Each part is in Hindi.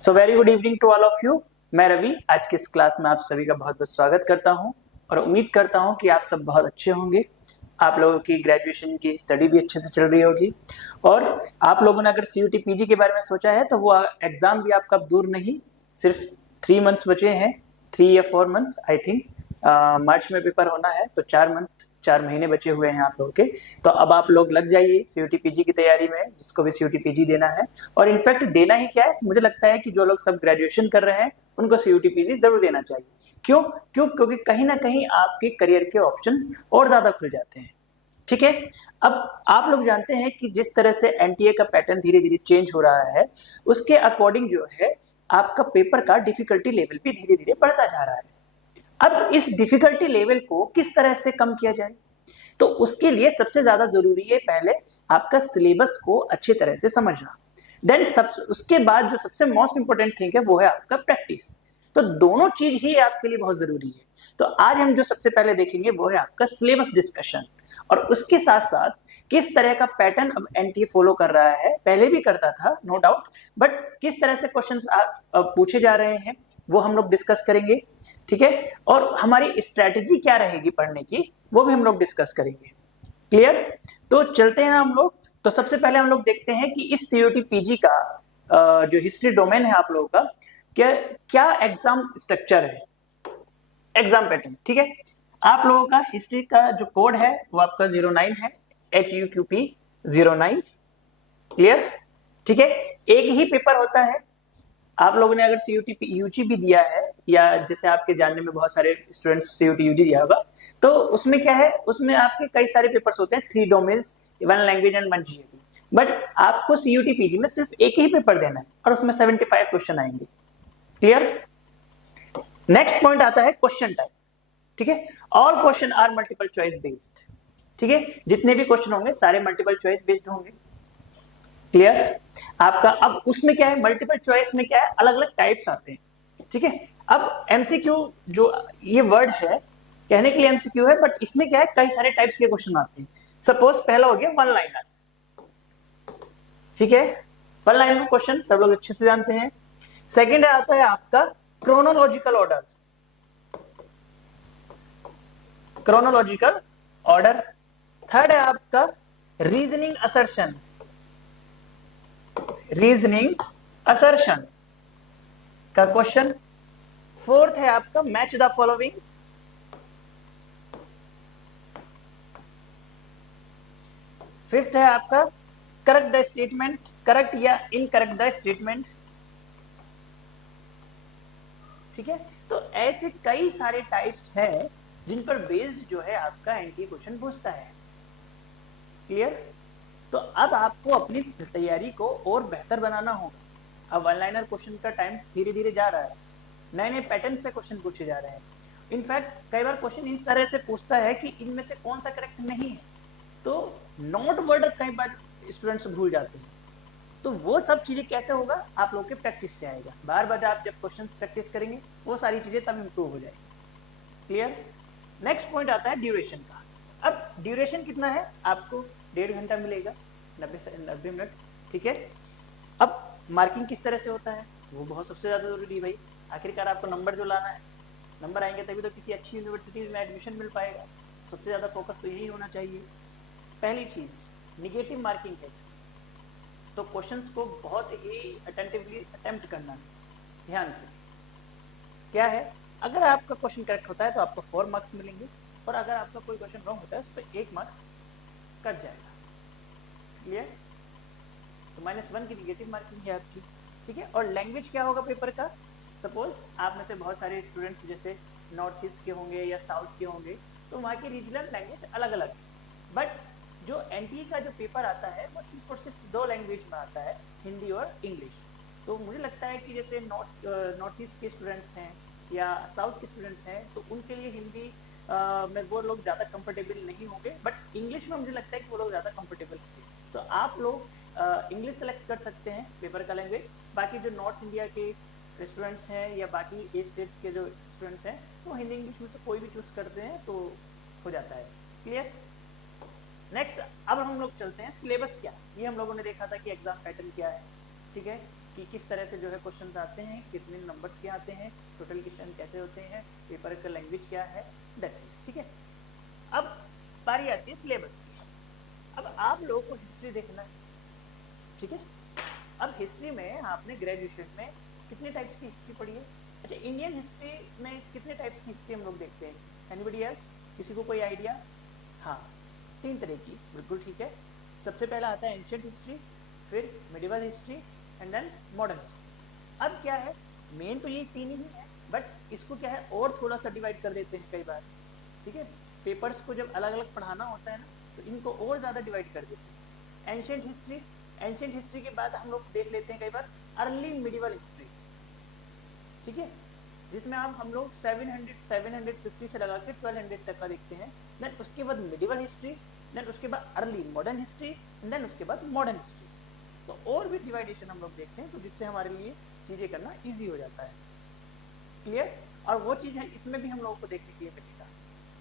So very good evening to all of you. मैं रवि आज की इस क्लास में आप सभी का बहुत बहुत स्वागत करता हूं और उम्मीद करता हूं कि आप सब बहुत अच्छे होंगे। आप लोगों की ग्रेजुएशन की स्टडी भी अच्छे से चल रही होगी और आप लोगों ने अगर CUT PG के बारे में सोचा है तो वो एग्जाम भी आपका दूर नहीं, सिर्फ 3 मंथ्स बचे हैं, 3 या 4 मंथ्स आई थिंक। मार्च में पेपर होना है तो 4 महीने बचे हुए हैं आप लोगों के। तो अब आप लोग लग जाइए CUT PG की तैयारी में, जिसको भी CUT PG देना है। और इनफैक्ट देना ही क्या है, मुझे लगता है कि जो लोग सब ग्रेजुएशन कर रहे हैं उनको CUT PG जरूर देना चाहिए। क्योंकि कहीं ना कहीं आपके करियर के ऑप्शंस और ज्यादा खुल जाते हैं। ठीक है, अब आप लोग जानते हैं कि जिस तरह से NTA का पैटर्न धीरे धीरे चेंज हो रहा है, उसके अकॉर्डिंग जो है आपका पेपर का डिफिकल्टी लेवल भी धीरे धीरे बढ़ता जा रहा है। अब इस डिफिकल्टी लेवल को किस तरह से कम किया जाए, तो उसके लिए सबसे ज्यादा जरूरी है पहले आपका सिलेबस को अच्छी तरह से समझना। देन उसके बाद जो सबसे मोस्ट इंपोर्टेंट थिंग है वो है आपका प्रैक्टिस। तो दोनों चीज ही आपके लिए बहुत जरूरी है। तो आज हम जो सबसे पहले देखेंगे वो है आपका सिलेबस डिस्कशन, और उसके साथ साथ किस तरह का पैटर्न अब NTA फॉलो कर रहा है, पहले भी करता था नो डाउट, बट किस तरह से क्वेश्चंस पूछे जा रहे हैं वो हम लोग डिस्कस करेंगे। ठीक है, और हमारी स्ट्रेटेजी क्या रहेगी पढ़ने की वो भी हम लोग डिस्कस करेंगे। क्लियर? तो चलते हैं हम लोग। तो सबसे पहले हम लोग देखते हैं कि इस CUT PG का जो हिस्ट्री डोमेन है आप लोगों का, क्या एग्जाम स्ट्रक्चर है, एग्जाम पैटर्न। ठीक है, आप लोगों का हिस्ट्री का जो कोड है वो आपका 09 है, HUQP 09। क्लियर? ठीक है, एक ही पेपर होता है। आप लोगों ने अगर CUT UG भी दिया है, या जैसे आपके जानने में बहुत सारे स्टूडेंट्स CUT UG दिया होगा, तो उसमें क्या है, उसमें आपके कई सारे पेपर्स होते हैं, 3 domains, 1 language and 1 GAT। But आपको CUT PG में सिर्फ एक ही पेपर देना है और उसमें 75 क्वेश्चन आएंगे। क्लियर? नेक्स्ट पॉइंट आता है क्वेश्चन टाइप। ठीक है, all question are multiple choice based. ठीक है, जितने भी क्वेश्चन होंगे सारे मल्टीपल चॉइस बेस्ड होंगे। क्लियर? आपका अब उसमें क्या है, मल्टीपल चॉइस में क्या है, अलग अलग टाइप्स आते हैं। ठीक है, अब MCQ जो ये वर्ड है कहने के लिए MCQ है, बट इसमें क्या है, कई सारे टाइप्स के क्वेश्चन आते हैं। सपोज पहला हो गया 1 लाइनर। ठीक है, 1 लाइनर क्वेश्चन सब लोग अच्छे से जानते हैं। सेकेंड आता है आपका chronological order, chronological order. Third है आपका रीजनिंग असर्शन, रीजनिंग असर्शन का क्वेश्चन। फोर्थ है आपका मैच द फॉलोइंग। फिफ्थ है आपका करेक्ट द स्टेटमेंट, करेक्ट या इनकरेक्ट द स्टेटमेंट। ठीक है, तो ऐसे कई सारे टाइप्स हैं जिन पर बेस्ड जो है आपका NTA क्वेश्चन पूछता है। क्लियर? तो अब आपको अपनी तैयारी को और बेहतर बनाना होगा। अब 1 लाइनर क्वेश्चन का टाइम धीरे धीरे जा रहा है, नए नए पैटर्न से क्वेश्चन पूछे जा रहे हैं। इनफैक्ट कई बार क्वेश्चन इस तरह से पूछता है कि इनमें से कौन सा करेक्ट नहीं है, तो नॉट वर्ड कई बार स्टूडेंट्स भूल जाते हैं। तो वो सब चीजें कैसे होगा, आप लोग के प्रैक्टिस से आएगा। बार बार आप जब क्वेश्चन प्रैक्टिस करेंगे वो सारी चीजें तब इंप्रूव हो जाएगी। क्लियर? नेक्स्ट पॉइंट आता है ड्यूरेशन का। अब ड्यूरेशन कितना है, आपको 1.5 घंटा मिलेगा, 90 मिनट। ठीक है, अब मार्किंग किस तरह से होता है वो बहुत सबसे ज्यादा जरूरी है भाई। आखिरकार आपको नंबर जो लाना है, नंबर आएंगे तभी तो किसी अच्छी यूनिवर्सिटीज में एडमिशन मिल पाएगा। सबसे ज्यादा फोकस तो यही होना चाहिए। पहली चीज निगेटिव मार्किंग है, तो क्वेश्चंस को बहुत ही अटेंटिवली अटेम्प्ट करना, ध्यान से। क्या है, अगर आपका क्वेश्चन करेक्ट होता है तो आपको 4 मार्क्स मिलेंगे, और अगर आपका कोई क्वेश्चन रॉन्ग होता है उस पर 1 मार्क्स कट जाएगा। क्लियर? तो -1 की निगेटिव मार्किंग है आपकी। ठीक है, और लैंग्वेज क्या होगा पेपर का, सपोज आप में से बहुत सारे स्टूडेंट्स जैसे नॉर्थ ईस्ट के होंगे या साउथ के होंगे, तो वहाँ की रीजनल लैंग्वेज अलग अलग है। बट जो NTA का जो पेपर आता है वो सिर्फ और सिर्फ 2 लैंग्वेज में आता है, हिंदी और इंग्लिश। तो मुझे लगता है कि जैसे नॉर्थ ईस्ट के स्टूडेंट्स हैं या साउथ के स्टूडेंट्स हैं, तो उनके लिए हिंदी में वो लोग ज़्यादा कंफर्टेबल नहीं होंगे, बट इंग्लिश में मुझे लगता है कि वो लोग ज़्यादा कंफर्टेबल होंगे। तो आप लोग इंग्लिश सेलेक्ट कर सकते हैं पेपर का लैंग्वेज। बाकी जो नॉर्थ इंडिया के स्टूडेंट्स हैं या बाकी ए स्टेट्स के जो स्टूडेंट्स हैं, तो हिंदी इंग्लिश में से कोई भी चूज करते हैं तो हो जाता है। क्लियर? नेक्स्ट अब हम लोग चलते हैं सिलेबस क्या, ये हम लोगों ने देखा था कि एग्जाम पैटर्न क्या है। ठीक है, कि किस तरह से जो है क्वेश्चंस आते हैं, कितने नंबर्स के आते हैं, टोटल क्वेश्चन कैसे होते हैं, पेपर का लैंग्वेज क्या है, दैट्स इट। ठीक है, अब बारी आती है सिलेबस की। अब आप लोगों को हिस्ट्री देखना है, ठीक है। अब हिस्ट्री में आपने ग्रेजुएशन में कितने टाइप्स की हिस्ट्री पढ़ी है? अच्छा, इंडियन हिस्ट्री में कितने टाइप्स की हिस्ट्री हम लोग देखते हैं? एनीबडी एल्स, किसी को कोई आइडिया? हाँ, 3 तरह की, बिल्कुल ठीक है। सबसे पहला आता है एंशिएंट हिस्ट्री, फिर medieval history and then modern history. अब क्या है, मेन तो ये 3 ही है, बट इसको क्या है और थोड़ा सा डिवाइड कर देते हैं कई बार, ठीक है। पेपर्स को जब अलग अलग पढ़ाना होता है ना, तो इनको और ज़्यादा डिवाइड कर देते हैं। एंशिएंट हिस्ट्री, एंशिएंट हिस्ट्री के बाद हम लोग देख लेते हैं कई बार अर्ली मिडिवल हिस्ट्री, ठीक है, जिसमें हम लोग 750 से लगा के 1200 तक का देखते हैं। देन उसके बाद मिडिवल हिस्ट्री, देन उसके बाद अर्ली मॉडर्न हिस्ट्री, देन उसके बाद मॉडर्न हिस्ट्री। तो और भी डिवाइडेशन हम लोग देखते हैं, तो जिससे हमारे लिए चीज़ें करना ईजी हो जाता है। क्लियर? और वो चीज़ है इसमें भी हम लोगों को देखने के लिए मिलेगा,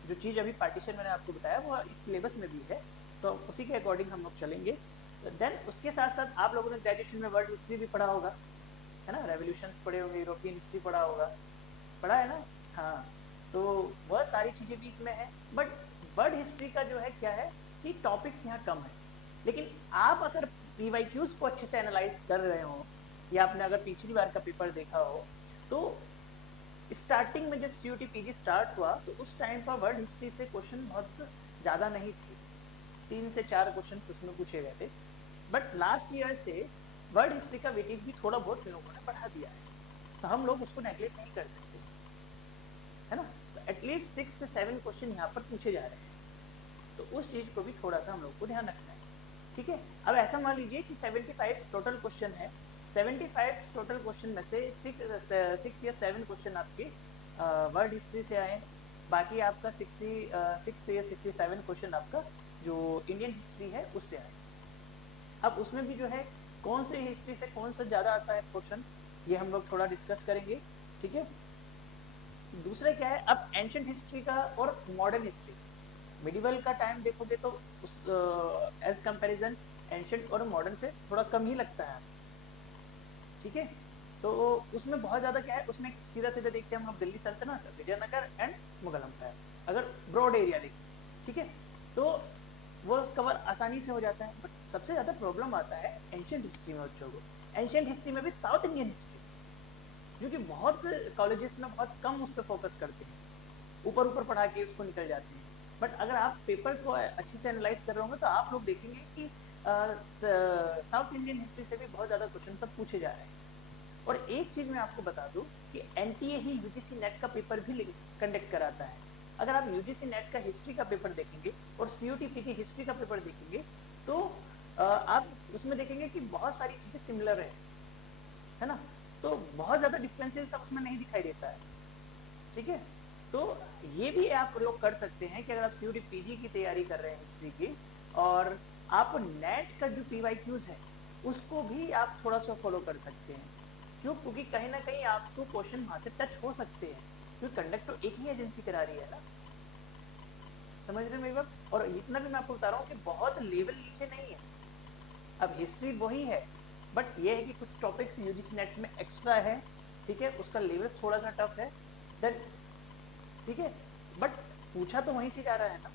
जो चीज़ अभी पार्टीशन मैंने आपको बताया वो इस सिलेबस में भी है, तो उसी के अकॉर्डिंग हम लोग चलेंगे। देन उसके साथ साथ आप लोगों ने ग्रेजुएशन में वर्ल्ड हिस्ट्री भी पढ़ा होगा, है ना, रेवोल्यूशंस पढ़े होंगे, यूरोपियन हिस्ट्री पढ़ा होगा, पढ़ा है ना? हाँ, तो वह सारी चीज़ें भी इसमें है। बट वर्ल्ड हिस्ट्री का जो है क्या है कि टॉपिक्स यहाँ कम है, लेकिन आप अगर पीवाईक्यूज को अच्छे से एनालाइज कर रहे हो, या आपने अगर पिछली बार का पेपर देखा हो, तो स्टार्टिंग में जब CUT PG स्टार्ट हुआ तो उस टाइम पर वर्ल्ड हिस्ट्री से क्वेश्चन बहुत ज़्यादा नहीं थे, 3 से 4 क्वेश्चन उसमें पूछे गए थे। बट लास्ट ईयर से वर्ल्ड हिस्ट्री का वेटेज भी थोड़ा बहुत लोगों ने बढ़ा दिया है, तो हम लोग उसको नेगलेक्ट नहीं कर सकते, है ना। तो एटलीस्ट 6 से 7 क्वेश्चन यहाँ पर पूछे जा रहे हैं, तो उस चीज़ को भी थोड़ा सा हम लोग को ध्यान रखना है, ठीक है। अब ऐसा मान लीजिए कि 75 टोटल क्वेश्चन है, 75 टोटल क्वेश्चन में से 6 या 7 क्वेश्चन आपके वर्ल्ड हिस्ट्री से आए, बाकी आपका 66 या 67 क्वेश्चन आपका जो इंडियन हिस्ट्री है उससे आए। अब उसमें भी जो है कौन से हिस्ट्री से कौन सा ज़्यादा आता है क्वेश्चन, ये हम लोग थोड़ा डिस्कस करेंगे, ठीक है। दूसरा क्या है, अब एंशिएंट हिस्ट्री का और मॉडर्न हिस्ट्री, मिडिवल का टाइम देखोगे तो उस एज कंपैरिजन एंशिएंट और मॉडर्न से थोड़ा कम ही लगता है, ठीक है। तो उसमें बहुत ज़्यादा क्या है, उसमें सीधा सीधा देखते हैं हम लोग दिल्ली सल्तनत, विजयनगर एंड मुगल एम्पायर, अगर ब्रॉड एरिया देखें, ठीक है, तो वो कवर आसानी से हो जाता है। बट सबसे ज़्यादा प्रॉब्लम आता है एंशिएंट हिस्ट्री में बच्चों को, एंशिएंट हिस्ट्री में भी साउथ इंडियन हिस्ट्री, जो कि बहुत कॉलेजेस में बहुत कम उस पर फोकस करते हैं, ऊपर ऊपर पढ़ा के उसको निकल जाते हैं। बट अगर आप पेपर को अच्छे से एनालाइज कर रहे होंगे तो आप लोग देखेंगे कि साउथ इंडियन हिस्ट्री से भी बहुत ज़्यादा क्वेश्चन सब पूछे जा रहे हैं। और एक चीज़ मैं आपको बता दूं कि NTA ही UGC नेट का पेपर भी कंडक्ट कराता है। अगर आप UGC नेट का हिस्ट्री का पेपर देखेंगे और CUT PG हिस्ट्री का पेपर देखेंगे, तो आप उसमें देखेंगे कि बहुत सारी चीज़ें सिमिलर है ना, तो बहुत ज़्यादा डिफरेंसेस सब उसमें नहीं दिखाई देता है, ठीक है। तो ये भी आप लोग कर सकते हैं कि अगर आप CUT PG की तैयारी कर रहे हैं हिस्ट्री की, और आप नेट का जो PYQs है उसको भी आप थोड़ा सा फॉलो कर सकते हैं। क्यों? क्योंकि कहीं ना कहीं आपको क्वेश्चन वहाँ से टच हो सकते हैं, क्योंकि कंडक्ट तो एक ही एजेंसी करा रही है ना, समझ रहे मेरी बात। और इतना भी मैं आपको बता रहा हूँ कि बहुत लेवल नीचे नहीं है, अब हिस्ट्री वही है, बट ये है कि कुछ टॉपिक्स UGC नेट में एक्स्ट्रा है, ठीक है, उसका लेवल थोड़ा सा टफ है, देन ठीक है, बट पूछा तो वहीं से जा रहा है ना,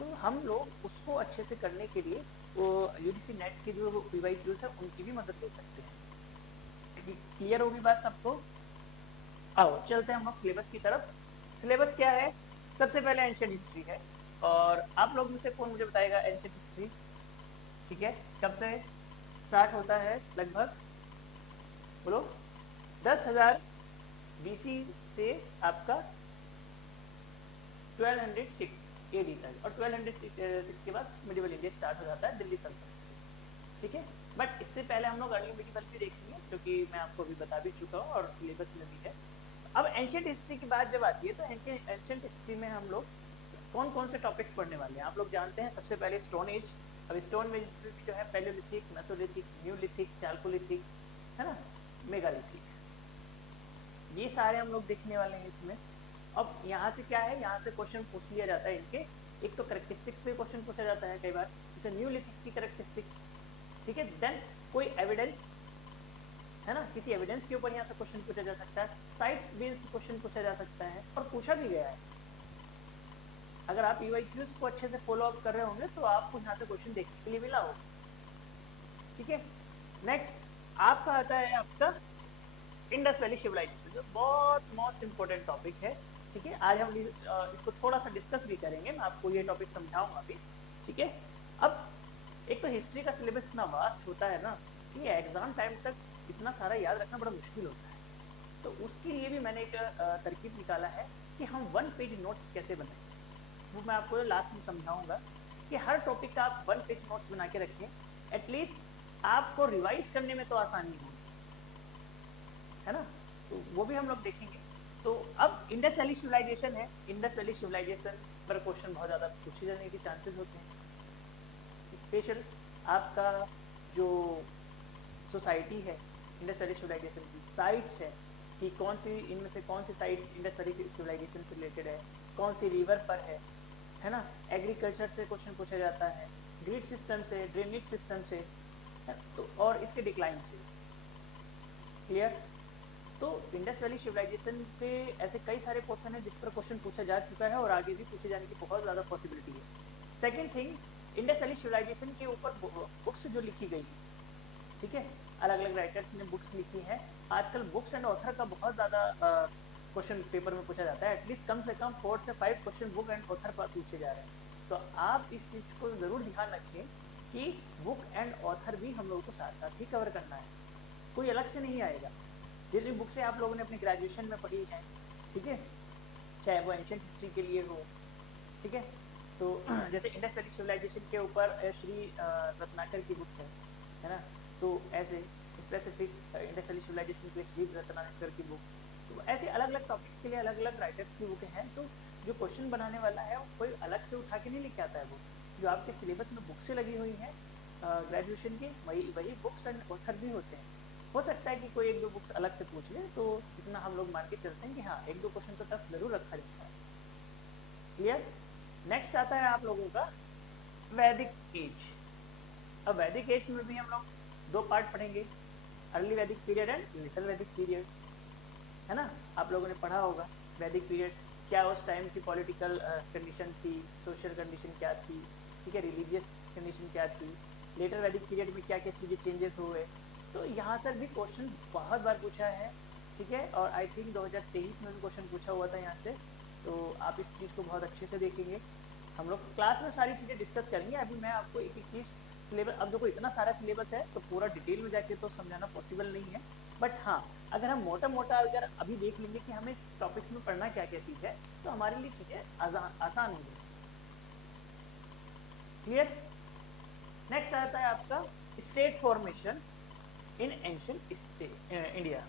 तो हम लोग उसको अच्छे से करने के लिए वो UGC नेट के जो PYQs है उनकी भी मदद ले सकते हैं। क्लियर होगी बात सबको? आओ चलते हैं हम लोग सिलेबस की तरफ। सिलेबस क्या है? सबसे पहले एंशिएंट हिस्ट्री है, और आप लोग में से कौन मुझे बताएगा एंशिएंट हिस्ट्री, ठीक है, कब से स्टार्ट होता है लगभग, बोलो। 10,000 BC से आपका 1206 AD तक, और 1206 के बाद मिडिवल इंडिया स्टार्ट हो जाता है दिल्ली सल्तनत से, ठीक है। बट इससे पहले हम लोग अर्ली मिडिवल भी देखेंगे, क्योंकि मैं आपको अभी बता भी चुका हूँ और सिलेबस में भी है। अब एंशिएंट हिस्ट्री की बात जब आती है, तो एंशिएंट हिस्ट्री में हम लोग कौन कौन से टॉपिक्स पढ़ने वाले हैं आप लोग जानते हैं। सबसे पहले स्टोन एज, अब स्टोन एज जो है पैलेयोलिथिक, मेसोलिथिक, न्यूलिथिक, चाल्कोलिथिक, है ना, मेगालिथिक, ये सारे हम लोग देखने वाले हैं इसमें। अब यहाँ से क्या है, यहाँ से क्वेश्चन पूछ लिया जाता है इनके, एक तो करेक्टरिस्टिक्स पे क्वेश्चन पूछा जाता है कई बार, जैसे न्यूलिथिक्स की करेक्टरिस्टिक्स, ठीक है, देन कोई एविडेंस, है ना, किसी एविडेंस के ऊपर यहाँ से क्वेश्चन पूछा जा सकता है, साइट्स बेस्ड क्वेश्चन पूछा जा सकता है और पूछा भी गया है। अगर आप EYQs को अच्छे से फॉलो अप कर रहे होंगे तो आपको यहाँ से क्वेश्चन देखने के लिए मिला होगा। ठीक है, नेक्स्ट आपका आता है आपका इंडस वैली सिविलाइजेशन, जो बहुत मोस्ट इम्पोर्टेंट टॉपिक है। ठीक है, आज हम इसको थोड़ा सा डिस्कस भी करेंगे, मैं आपको ये टॉपिक समझाऊंगा अभी। ठीक है, अब एक तो हिस्ट्री का सिलेबस इतना वास्ट होता है ना कि एग्जाम टाइम तक इतना सारा याद रखना बड़ा मुश्किल होता है। तो उसके लिए भी मैंने एक तरकीब निकाला है कि हम 1 पेज नोट्स कैसे बनाएं, वो मैं आपको लास्ट में समझाऊंगा कि हर टॉपिक का आप 1 पेज नोट्स बना के रखें, एटलीस्ट आपको रिवाइज करने में तो आसानी होगी, है ना। तो वो भी हम लोग देखेंगे। तो अब इंडस वैली सिविलाइजेशन है, इंडस वैली सिविलाइजेशन पर क्वेश्चन बहुत ज़्यादा पूछे जाने के चांसेस होते हैं। स्पेशल आपका जो सोसाइटी है इंडस वैली सिविलाइजेशन की साइट्स है कि कौन सी इनमें से कौन सी साइट्स इंडस वैली सिविलाइजेशन से रिलेटेड है, कौन सी रिवर पर है ना। एग्रीकल्चर से क्वेश्चन पूछा जाता है, ग्रिड सिस्टम से, ड्रेनेज सिस्टम से, तो और इसके डिक्लाइन से। क्लियर। तो इंडस वैली सिविलाइजेशन पे ऐसे कई सारे क्वेश्चन है जिस पर क्वेश्चन पूछा जा चुका है और आगे भी पूछे जाने की बहुत ज़्यादा पॉसिबिलिटी है। Second thing, Indus valley civilisation के ऊपर बुक्स जो लिखी गई, ठीक है, अलग अलग राइटर्स ने बुक्स लिखी हैं। आजकल बुक्स एंड ऑथर का बहुत ज़्यादा क्वेश्चन पेपर में पूछा जाता है, एटलीस्ट कम से कम 4 से 5 क्वेश्चन बुक एंड ऑथर पर पूछे जा रहे हैं। तो आप इस चीज़ को ज़रूर ध्यान रखें कि बुक एंड ऑथर भी हम लोगों को साथ साथ ही कवर करना है, कोई अलग से नहीं आएगा। जितनी बुक्सें आप लोगों ने अपनी ग्रेजुएशन में पढ़ी हैं, ठीक है, चाहे वो एंशिएंट हिस्ट्री के लिए हो, ठीक है, तो जैसे इंडस वैली सिविलाइजेशन के ऊपर श्री रत्नाकर की बुक है ना, तो ऐसे स्पेसिफिक इंडस वैली सिविलाइजेशन के श्री रत्नाकर की बुक, तो ऐसे अलग अलग टॉपिक्स के लिए अलग अलग राइटर्स की बुकें हैं। तो जो क्वेश्चन बनाने वाला है वो कोई अलग से उठा के नहीं लेके आता है, वो जो आपके सिलेबस में बुक्सें लगी हुई हैं ग्रेजुएशन की, वही बुक्स एंड ऑथर भी होते हैं। हो सकता है कि कोई 1-2 बुक्स अलग से पूछ ले, तो इतना हम लोग मान के चलते हैं कि हाँ 1-2 क्वेश्चन तो टफ जरूर रखा जाता है। क्लियर। नेक्स्ट आता है आप लोगों का वैदिक एज। अब वैदिक एज में भी हम लोग 2 पार्ट पढ़ेंगे, अर्ली वैदिक पीरियड एंड लिटिल वैदिक पीरियड, है ना। आप लोगों ने पढ़ा होगा वैदिक पीरियड क्या उस टाइम की पॉलिटिकल कंडीशन थी, सोशल कंडीशन क्या थी, ठीक है, रिलीजियस कंडीशन क्या थी, लेटर वैदिक पीरियड में क्या क्या चीज़ें चेंजेस हुए। तो यहाँ से भी क्वेश्चन बहुत बार पूछा है, ठीक है, और आई थिंक 2023 में भी क्वेश्चन पूछा हुआ था यहाँ से। तो आप इस चीज़ को बहुत अच्छे से देखेंगे। हम लोग क्लास में सारी चीज़ें डिस्कस करेंगे, अभी मैं आपको एक एक चीज़ सिलेबस, अब देखो इतना सारा सिलेबस है तो पूरा डिटेल में जाके तो समझाना पॉसिबल नहीं है, बट हाँ अगर हम मोटा मोटा अगर अभी देख लेंगे कि हमें इस टॉपिक्स में पढ़ना क्या क्या चीज़ है तो हमारे लिए चीज़ें आसान होंगी। क्लियर। नेक्स्ट आता है आपका state formation in ancient India.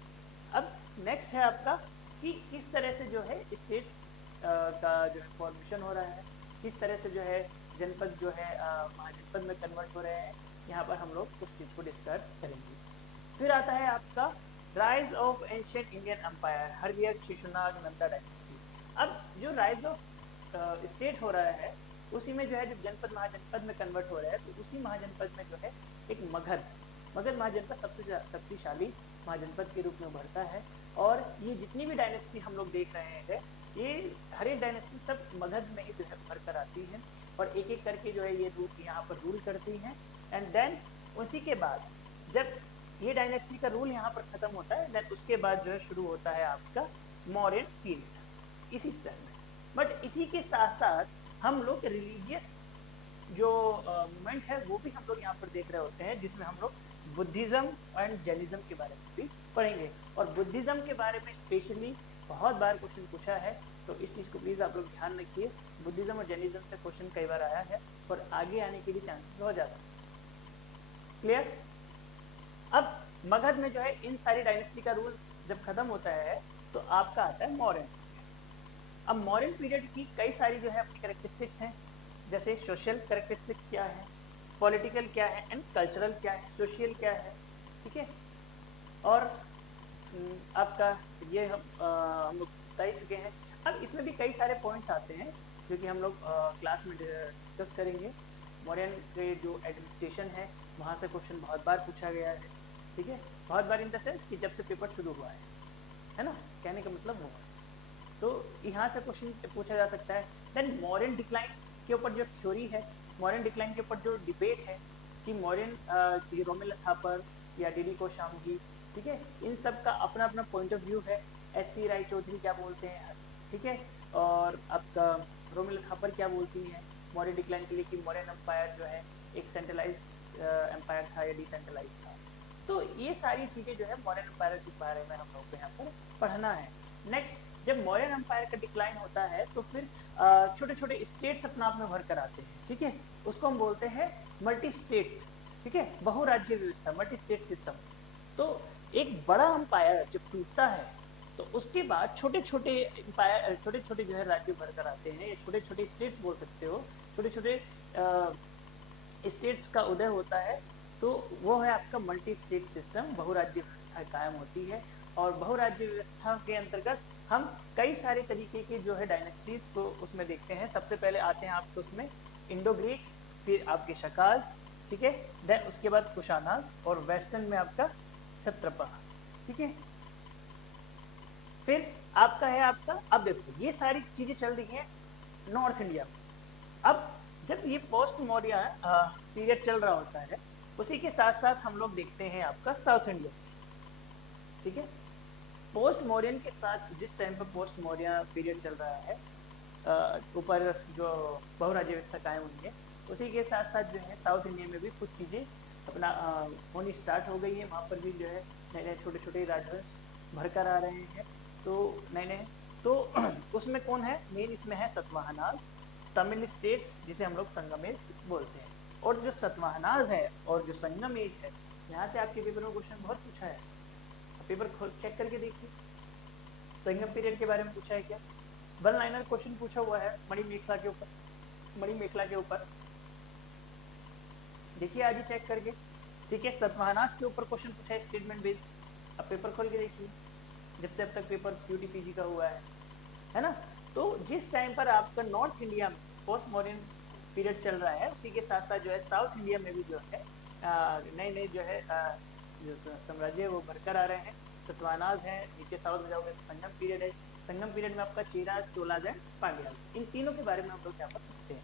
अब नेक्स्ट है आपका कि किस तरह से जो है स्टेट का जो है फॉर्मेशन हो रहा है, किस तरह से जो है जनपद जो है महाजनपद में कन्वर्ट हो रहे हैं, यहाँ पर हम लोग उस चीज़ को डिस्कस करेंगे। फिर आता है आपका rise of ancient Indian empire, Haryanka Shishunaga Nanda dynasty. अब जो राइज ऑफ स्टेट हो रहा है उसी में जो है जब जनपद महाजनपद में कन्वर्ट हो रहा है तो उसी महाजनपद में जो है एक मगध महाजनपद सबसे शक्तिशाली महाजनपद के रूप में उभरता है। और ये जितनी भी डायनेस्टी हम लोग देख रहे हैं, ये हर एक डायनेस्टी सब मगध में ही जो है उभर कर आती है और एक एक करके जो है ये यहाँ पर रूल करती हैं। एंड देन उसी के बाद जब ये डायनेस्टी का रूल यहाँ पर खत्म होता है, देन उसके बाद जो है शुरू होता है आपका मौर्यन पीरियड इसी स्तर में। बट इसी के साथ साथ हम लोग रिलीजियस जो मूवमेंट है वो भी हम लोग यहाँ पर देख रहे होते हैं, जिसमें हम लोग बुद्धिज्म एंड जैनिज्म के बारे में भी पढ़ेंगे। और बुद्धिज्म के बारे में स्पेशली बहुत बार क्वेश्चन पूछा है, तो इस चीज़ को प्लीज़ आप लोग ध्यान रखिए। बुद्धिज्म और जैनिज्म से क्वेश्चन कई बार आया है और आगे आने के भी चांसेस बहुत ज़्यादा। क्लियर। अब मगध में जो है इन सारी डायनेस्टी का रूल जब खत्म होता है तो आपका आता है मौर्यन। अब मौर्यन पीरियड की कई सारी जो है अपनी कैरेक्टरिस्टिक्स हैं, जैसे सोशल कैरेक्टरिस्टिक्स क्या है, पॉलिटिकल क्या है एंड कल्चरल क्या है, सोशल क्या है, ठीक है। और आपका ये हम लोग बता ही चुके हैं। अब इसमें भी कई सारे पॉइंट्स आते हैं जो कि हम लोग क्लास में डिस्कस करेंगे। मौर्यन के जो एडमिनिस्ट्रेशन है वहाँ से क्वेश्चन बहुत बार पूछा गया है, ठीक है, बहुत बार इन द सेंस कि जब से पेपर शुरू हुआ है ना, कहने का मतलब वो है। तो यहाँ से क्वेश्चन पूछा जा सकता है। देन मौर्यन डिक्लाइन के ऊपर जो थ्योरी है, मौर्यन डिक्लाइन के ऊपर जो डिबेट है कि मौर्यन रोमिल थापर या डीडी कोशाम्बी, ठीक है, इन सब का अपना अपना पॉइंट ऑफ व्यू है। एस.सी. राय चौधरी क्या बोलते हैं, ठीक है, और आपका रोमिल थापर क्या बोलती हैं मौर्यन डिक्लाइन के लिए कि मौर्यन एम्पायर जो है एक सेंट्रलाइज एम्पायर था या डिसेंट्रलाइज था। तो ये सारी चीज़ें जो है मौर्यन एम्पायर के बारे में हम लोग को यहाँ पर पढ़ना है। नेक्स्ट, जब मौर्यन एम्पायर का डिक्लाइन होता है तो फिर छोटे छोटे स्टेट्स अपना आप में भर कर आते हैं, ठीक है, उसको हम बोलते हैं मल्टी स्टेट, ठीक है, बहुराज्य व्यवस्था, मल्टी स्टेट सिस्टम। तो एक बड़ा एम्पायर जब टूटता है तो उसके बाद छोटे छोटे एम्पायर, छोटे छोटे जो है राज्य भर कर आते हैं, या छोटे छोटे स्टेट्स बोल सकते हो, छोटे छोटे स्टेट्स का उदय होता है। तो वो है आपका मल्टी स्टेट सिस्टम, बहुराज्य व्यवस्था कायम होती है। और बहुराज्य व्यवस्था के अंतर्गत हम कई सारे तरीके के जो है डायनेस्टीज को उसमें देखते हैं। सबसे पहले आते हैं आपको उसमें इंडो ग्रीक्स, फिर आपके शकाज, ठीक है, देन उसके बाद कुशानास, और वेस्टर्न में आपका क्षत्रपा, ठीक है। फिर आपका है आपका, अब देखो ये सारी चीजें चल रही हैं नॉर्थ इंडिया में। अब जब ये पोस्ट मौर्य पीरियड चल रहा होता है, उसी के साथ साथ हम लोग देखते हैं आपका साउथ इंडिया, ठीक है। पोस्ट मौर्यन के साथ जिस टाइम पर पोस्ट मौर्य पीरियड चल रहा है, ऊपर जो बहुराज्य व्यवस्था कायम हुई है, उसी के साथ साथ जो है साउथ इंडिया में भी कुछ चीज़ें अपना होनी स्टार्ट हो गई है। वहाँ पर भी जो है नए नए छोटे छोटे राजवंश भर कर आ रहे हैं। तो नए नए, तो उसमें कौन है मेन, इसमें है सतवाहनास, तमिल स्टेट्स जिसे हम लोग संगमेश बोलते हैं। और जो सतवाहनास है और जो संगमेश है, यहाँ से आपके पेपर में क्वेश्चन बहुत पूछा है, पेपर खोल चेक करके देखिए, संगम पीरियड के बारे में पूछा है क्या। वन लाइनर क्वेश्चन पूछा हुआ है मणिमेखला के ऊपर, मणिमेखला के ऊपर देखिए आज ही चेक करके, ठीक है। सतवाहनास के ऊपर क्वेश्चन पूछा है स्टेटमेंट बेस्ड, अब पेपर खोल के देखिए, जब से अब तक पेपर CUT-PG का हुआ है ना। तो जिस टाइम पर आपका नॉर्थ इंडिया में पोस्ट मॉडर्न पीरियड चल रहा है, उसी के साथ साथ जो है साउथ इंडिया में भी जो है नए नए जो है जो साम्राज्य वो भरकर आ रहे हैं। सतवाहनास है, नीचे साउथ में जाओगे तो संगम पीरियड है। संगम पीरियड में आपका चेराज, चोलाज एंड पांड्याल, इन तीनों के बारे में हम लोग यहाँ पर पढ़ते हैं।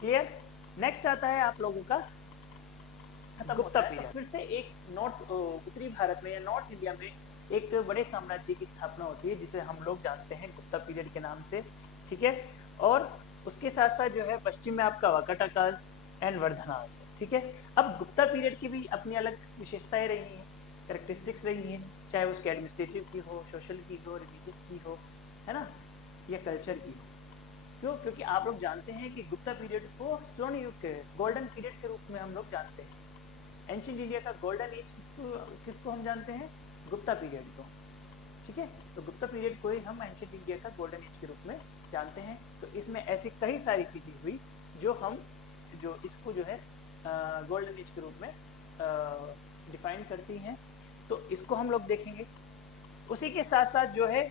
क्लियर। नेक्स्ट आता है आप लोगों का गुप्ता पीरियड। फिर से एक नॉर्थ उत्तरी भारत में या नॉर्थ इंडिया में एक बड़े साम्राज्य की स्थापना होती है, जिसे हम लोग जानते हैं गुप्ता पीरियड के नाम से, ठीक है। और उसके साथ साथ जो है पश्चिम में आपका वाकाटकास एंड वर्धनास, ठीक है। अब गुप्ता पीरियड की भी अपनी अलग विशेषताएं रही हैं, कैरेक्टरिस्टिक्स रही हैं, चाहे उसके एडमिनिस्ट्रेटिव की हो, सोशल की हो, रिलीजियस की हो, है ना, या कल्चर की हो। क्यों? क्योंकि आप लोग जानते हैं कि गुप्ता पीरियड को स्वर्ण युग के गोल्डन पीरियड के रूप में हम लोग जानते हैं। एंशिएंट इंडिया का गोल्डन एज किसको हम जानते हैं? गुप्ता पीरियड को, ठीक है। तो गुप्ता पीरियड को ही हम एंशिएंट इंडिया का गोल्डन एज के रूप में जानते हैं। तो इसमें ऐसी कई सारी चीज़ें हुई जो इसको जो है गोल्डन एज के रूप में डिफाइन करती हैं। तो इसको हम लोग देखेंगे। उसी के साथ साथ जो है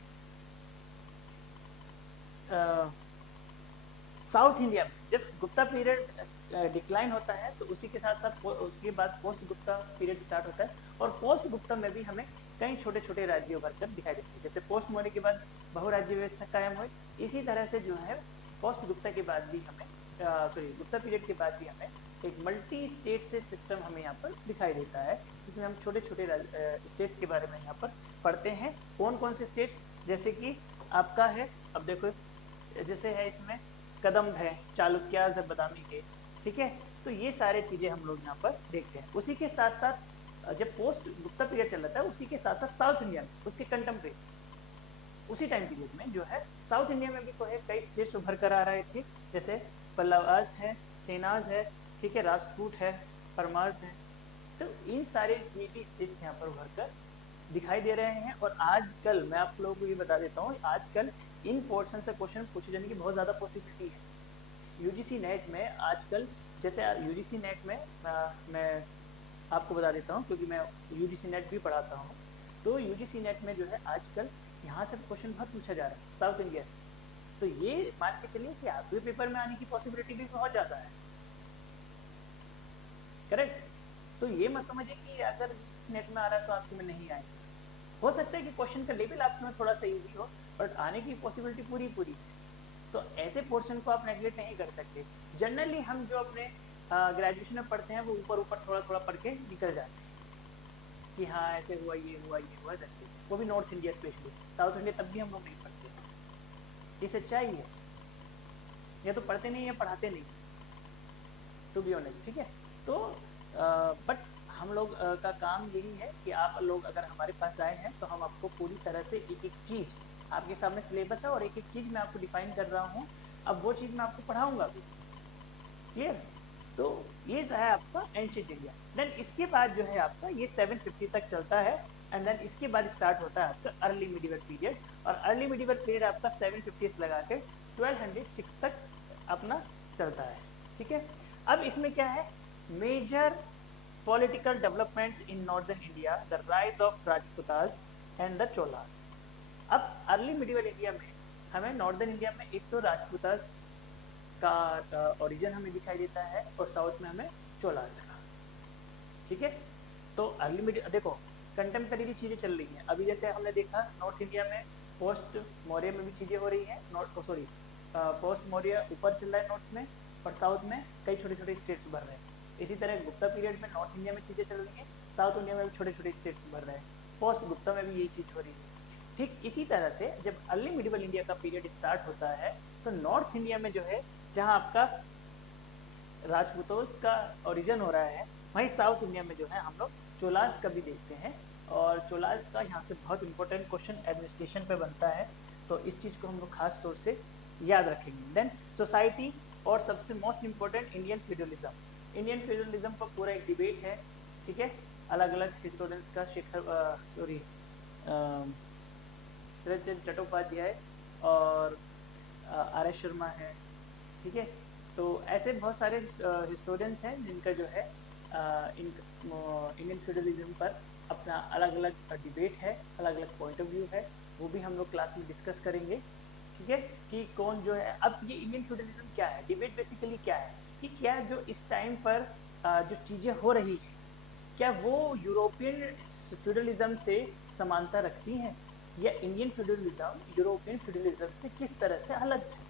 साउथ इंडिया में जब गुप्ता पीरियड डिक्लाइन होता है, तो उसी के साथ साथ उसके बाद पोस्ट गुप्ता पीरियड स्टार्ट होता है। और पोस्ट गुप्ता में भी हमें कई छोटे छोटे राज्य उभर कर दिखाई देते हैं। जैसे पोस्ट मौर्य के बाद बहुराज्य व्यवस्था कायम हुई, इसी तरह से जो है पोस्ट गुप्ता के बाद भी हमें गुप्ता पीरियड के बाद भी हमें एक मल्टी स्टेट से सिस्टम हमें यहाँ पर दिखाई देता है, जिसमें हम छोटे छोटे स्टेट्स के बारे में यहाँ पर पढ़ते हैं। कौन कौन से स्टेट्स, जैसे कि आपका है, अब देखो जैसे है इसमें कदम्ब है, चालुक्याज है, बादामी के, ठीक है। तो ये सारे चीज़ें हम लोग यहाँ पर देखते हैं। उसी के साथ साथ जब पोस्ट गुप्ता पीरियड चल रहा था, उसी के साथ साथ साउथ इंडिया में उसके कंटेम्परेरी उसी टाइम पीरियड में जो है साउथ इंडिया में भी तो है कई स्टेट्स उभर कर आ रहे थे। जैसे पल्लवाज है, सेनाज है, ठीक है, राष्ट्रकूट है, परमार्स है। तो इन सारे मीठी स्टेट्स यहाँ पर उभर कर दिखाई दे रहे हैं। और आजकल मैं आप लोगों को ये बता देता हूँ, आजकल इन पोर्शन से क्वेश्चन पूछे जाने की बहुत ज़्यादा पॉसिबिलिटी है। UGC नेट में आजकल, जैसे UGC नेट में मैं आपको बता देता हूँ, क्योंकि मैं UGC नेट भी पढ़ाता हूँ। तो UGC नेट में जो है आजकल यहाँ से क्वेश्चन बहुत पूछा जा रहा है साउथ इंडिया से। तो ये मान के चलिए कि आपके पेपर में आने की पॉसिबिलिटी भी बहुत ज़्यादा है, करेक्ट। तो ये मत समझिए कि अगर टॉपिक्स नेट में आ रहा है तो आपके में नहीं आएंगे। हो सकता है कि क्वेश्चन का लेवल आपके में थोड़ा सा इजी हो, बट आने की पॉसिबिलिटी पूरी पूरी है। तो ऐसे पोर्शन को आप नेगलेक्ट नहीं कर सकते। जनरली हम जो अपने ग्रेजुएशन में पढ़ते हैं वो ऊपर ऊपर थोड़ा थोड़ा पढ़ के निकल जाते हैं कि हाँ ऐसे हुआ ये हुआ ये हुआ, दैट्स इट। वो भी north India specially, south India तब भी हम लोग नहीं पढ़ते। ये सच्चाई है, या तो पढ़ते नहीं या पढ़ाते नहीं, टू बी ऑनेस्ट, ठीक है। तो बट हम लोग का काम यही है कि आप लोग अगर हमारे पास आए हैं तो हम आपको पूरी तरह से एक एक चीज़, आपके सामने सिलेबस है और एक एक चीज़ मैं आपको डिफाइन कर रहा हूँ, अब वो चीज़ मैं आपको पढ़ाऊँगा भी। क्लियर? तो ये है आपका एंशिएंट इंडिया। देन इसके बाद जो है आपका ये 750 तक चलता है, एंड देन इसके बाद स्टार्ट होता है आपका अर्ली मिडिवल पीरियड, और अर्ली मिडिवल पीरियड आपका 750 से लगा के 1206 तक अपना चलता है, ठीक है। अब इसमें क्या है, major political developments in northern India, the rise of Rajputas and the Cholas. अब अर्ली मिडिवल इंडिया में हमें नॉर्दर्न इंडिया में एक तो राजपूतास का ओरिजिन हमें दिखाई देता है, और साउथ में हमें चोलास का, ठीक है। तो अर्ली मिडिवल देखो कंटेम्परेरी चीज़ें चल रही हैं अभी, जैसे हमने देखा नॉर्थ इंडिया में पोस्ट मौर्य में भी चीज़ें हो रही हैं, पोस्ट मौर्य ऊपर चल रहा है नॉर्थ में, और साउथ में कई छोटे छोटे स्टेट्स उभर रहे हैं। इसी तरह गुप्ता पीरियड में नॉर्थ इंडिया में चीज़ें चल रही हैं, साउथ इंडिया में भी छोटे छोटे स्टेट्स उभर रहे हैं, पोस्ट गुप्ता में भी यही चीज़ हो रही है। ठीक इसी तरह से जब अर्ली मिडिवल इंडिया का पीरियड स्टार्ट होता है तो नॉर्थ इंडिया में जो है, जहाँ आपका राजपूतों का ओरिजिन हो रहा है, वहीं साउथ इंडिया में जो है हम लोग चोलास का भी देखते हैं, और चोलास का यहाँ से बहुत इंपॉर्टेंट क्वेश्चन एडमिनिस्ट्रेशन पे बनता है, तो इस चीज़ को हम लोग खास तौर से याद रखेंगे। देन सोसाइटी, और सबसे most important Indian feudalism. Indian feudalism का पूरा एक डिबेट है, ठीक है, अलग अलग हिस्टोरियंस का, शरद चंद्र चट्टोपाध्याय और आर एस शर्मा है, ठीक है। तो ऐसे बहुत सारे हिस्टोरियंस हैं जिनका जो है इंडियन फ्यूडलिज्म पर अपना अलग अलग डिबेट है, अलग अलग पॉइंट ऑफ व्यू है, वो भी हम लोग क्लास में डिस्कस करेंगे, ठीक है, कि कौन जो है। अब ये इंडियन फ्यूडलिज्म क्या है, डिबेट बेसिकली क्या है कि क्या जो इस टाइम पर जो चीज़ें हो रही हैं, क्या वो यूरोपियन फ्यूडलिज्म से समानता रखती हैं, या इंडियन फ्यूडलिज्म यूरोपियन फ्यूडलिज्म से किस तरह से अलग है।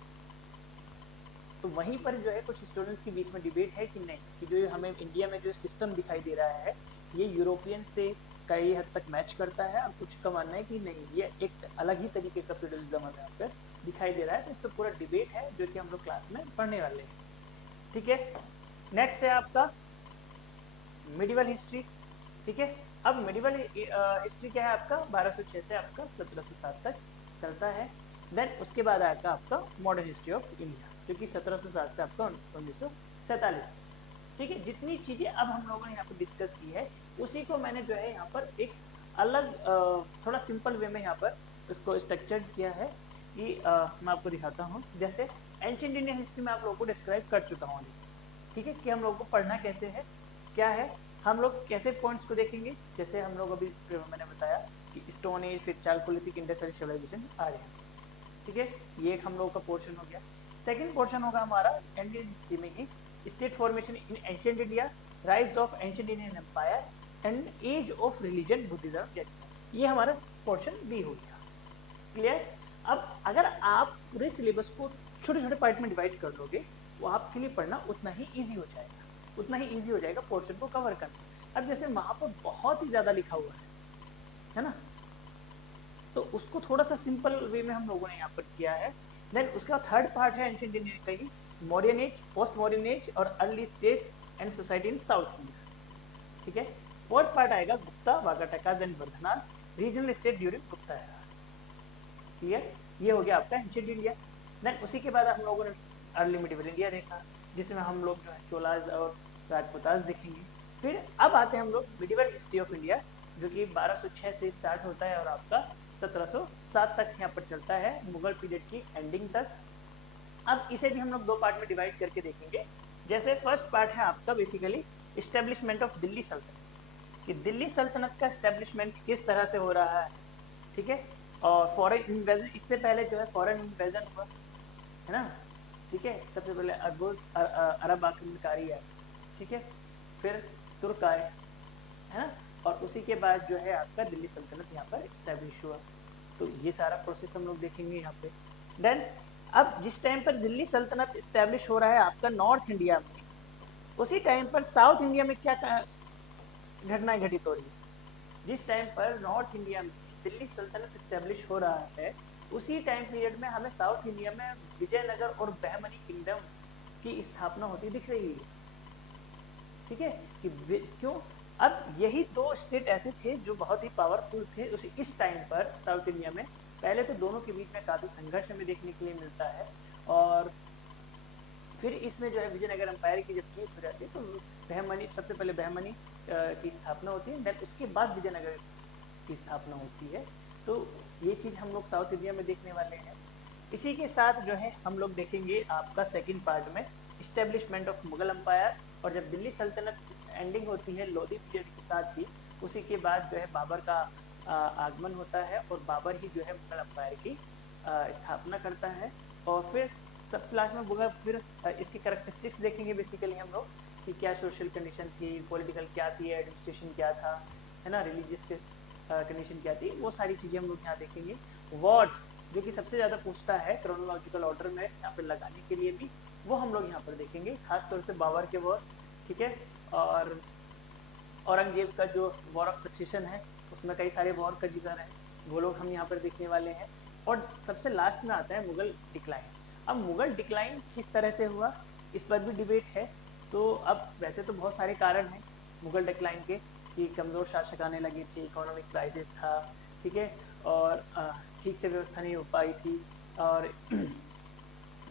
तो वहीं पर जो है कुछ हिस्टोरियंस के बीच में डिबेट है कि नहीं, कि जो हमें इंडिया में जो सिस्टम दिखाई दे रहा है ये यूरोपियन से कई हद तक मैच करता है, और कुछ का मानना है कि नहीं, ये एक अलग ही तरीके का फ्यूडलिज्म हमें यहाँ पर दिखाई दे रहा है। तो इस पर पूरा डिबेट है जो कि हम लोग क्लास में पढ़ने वाले हैं, ठीक है। नेक्स्ट है आपका मिडिवल हिस्ट्री, ठीक है। अब मिडिवल हिस्ट्री क्या है आपका, 1206 से आपका 1707 तक चलता है। देन उसके बाद आएगा आपका मॉडर्न हिस्ट्री ऑफ इंडिया, जो कि 1707 से आपका 1947, ठीक है। जितनी चीज़ें अब हम लोगों ने यहाँ पर डिस्कस की है, उसी को मैंने जो है यहाँ पर एक अलग थोड़ा सिंपल वे में यहाँ पर इसको स्ट्रक्चर्ड किया है कि मैं आपको दिखाता हूँ। जैसे एंशिएंट इंडियन हिस्ट्री में आप लोगों को डिस्क्राइब कर चुका हूँ, ठीक है, कि हम लोगों को पढ़ना कैसे है, क्या है, हम लोग कैसे पॉइंट्स को देखेंगे। जैसे हम लोग अभी मैंने बताया कि स्टोन एज, फिर चालकोलिथिक, इंडस वैली सिविलाइजेशन आ रहे हैं, ठीक है। ये एक हम लोग का पोर्शन हो गया। सेकंड पोर्शन होगा हमारा इंडियन हिस्ट्री में ही state formation in ancient India, rise of ancient Indian empire and age of religion Buddhism. ये हमारा पोर्शन बी हो गया, क्लियर। अब अगर आप पूरे सिलेबस को छोटे छोटे पार्ट में डिवाइड कर लोगे, वो आपके लिए पढ़ना उतना ही ईजी हो जाएगा, उतना ही ईजी हो जाएगा पोर्शन को कवर करना। अब जैसे वहाँ पर बहुत ही ज़्यादा लिखा हुआ है ना, तो उसको थोड़ा सा सिंपल वे में हम लोगों ने यहाँ पर किया है। देन उसका थर्ड पार्ट है एंशिएंट इंडियन का ही, modern age, post modern age और early state and society in south India, ठीक है। फोर्थ पार्ट आएगा Gupta, Vakatakas and Vardhanas, regional state during Gupta eras, clear. ये हो गया आपका एंशिएंट इंडिया। देन उसी के बाद हम लोगों ने अर्ली मिडिवल इंडिया देखा, जिसमें हम लोग जो है चोलास और राजपूतास देखेंगे। फिर अब आते हैं हम लोग मिडिवल हिस्ट्री ऑफ इंडिया, जो कि 1206 से स्टार्ट होता है और आपका 1707 तक यहाँ पर चलता है, मुगल पीरियड की एंडिंग तक। अब इसे भी हम लोग दो पार्ट में डिवाइड करके देखेंगे। जैसे फर्स्ट पार्ट है आपका बेसिकली इस्टेब्लिशमेंट ऑफ दिल्ली सल्तनत, कि दिल्ली सल्तनत का इस्टेब्लिशमेंट किस तरह से हो रहा है, ठीक है। और फॉरेन इन्वेजन, इससे पहले जो है फॉरेन इन्वेजन हुआ है ना, ठीक है। सबसे पहले अरब आक्रमणकारी आए, ठीक है, फिर तुर्क आए, है ना, और उसी के बाद जो है आपका दिल्ली सल्तनत यहाँ पर इस्टेब्लिश हुआ। तो ये सारा प्रोसेस हम लोग देखेंगे यहाँ पे। देन अब जिस टाइम पर दिल्ली सल्तनत इस्टेब्लिश हो रहा है आपका नॉर्थ इंडिया में, उसी टाइम पर साउथ इंडिया में क्या घटनाएं घटित हो रही है। जिस टाइम पर नॉर्थ इंडिया में दिल्ली सल्तनत इस्टेब्लिश हो रहा है, उसी टाइम पीरियड में हमें साउथ इंडिया में विजयनगर और बहमनी किंगडम की स्थापना होती दिख रही है। ठीक है कि क्यों, अब यही दो स्टेट ऐसे थे जो बहुत ही पावरफुल थे उसी इस टाइम पर साउथ इंडिया में। पहले तो दोनों के बीच में काफी संघर्ष हमें देखने के लिए मिलता है, और फिर इसमें जो है विजयनगर एम्पायर की जब जीत हो जाती है तो बहमनी, सबसे पहले बहमनी की स्थापना होती है, देन उसके बाद विजयनगर की स्थापना होती है। तो ये चीज़ हम लोग साउथ इंडिया में देखने वाले हैं। इसी के साथ जो है हम लोग देखेंगे आपका सेकंड पार्ट में इस्टेब्लिशमेंट ऑफ मुगल एम्पायर, और जब दिल्ली सल्तनत एंडिंग होती है लोधी पीरियड के साथ ही, उसी के बाद जो है बाबर का आगमन होता है और बाबर ही जो है मुगल एम्पायर की स्थापना करता है। और फिर सबसे लास्ट में मुगल, फिर इसकी कैरेक्टरिस्टिक्स देखेंगे बेसिकली हम लोग कि क्या सोशल कंडीशन थी, पॉलिटिकल क्या थी, एडमिनिस्ट्रेशन क्या था, है ना, रिलीजियस कंडीशन क्या थी, वो सारी चीज़ें हम लोग यहाँ देखेंगे। वॉर्स जो कि सबसे ज़्यादा पूछता है क्रोनोलॉजिकल ऑर्डर में यहाँ पर लगाने के लिए भी, वो हम लोग यहाँ पर देखेंगे, खासतौर से बाबर के वॉर, ठीक है, और औरंगजेब का जो वॉर ऑफ सक्सेशन है उसमें कई सारे वॉर का जिक्र है, वो लोग हम यहाँ पर देखने वाले हैं। और सबसे लास्ट में आता है मुगल डिक्लाइन। अब मुगल डिक्लाइन किस तरह से हुआ इस पर भी डिबेट है। तो अब वैसे तो बहुत सारे कारण हैं मुगल डिक्लाइन के, कि कमज़ोर शासक आने लगे थे, इकोनॉमिक क्राइसिस था, ठीक है, और ठीक से व्यवस्था नहीं हो पाई थी, और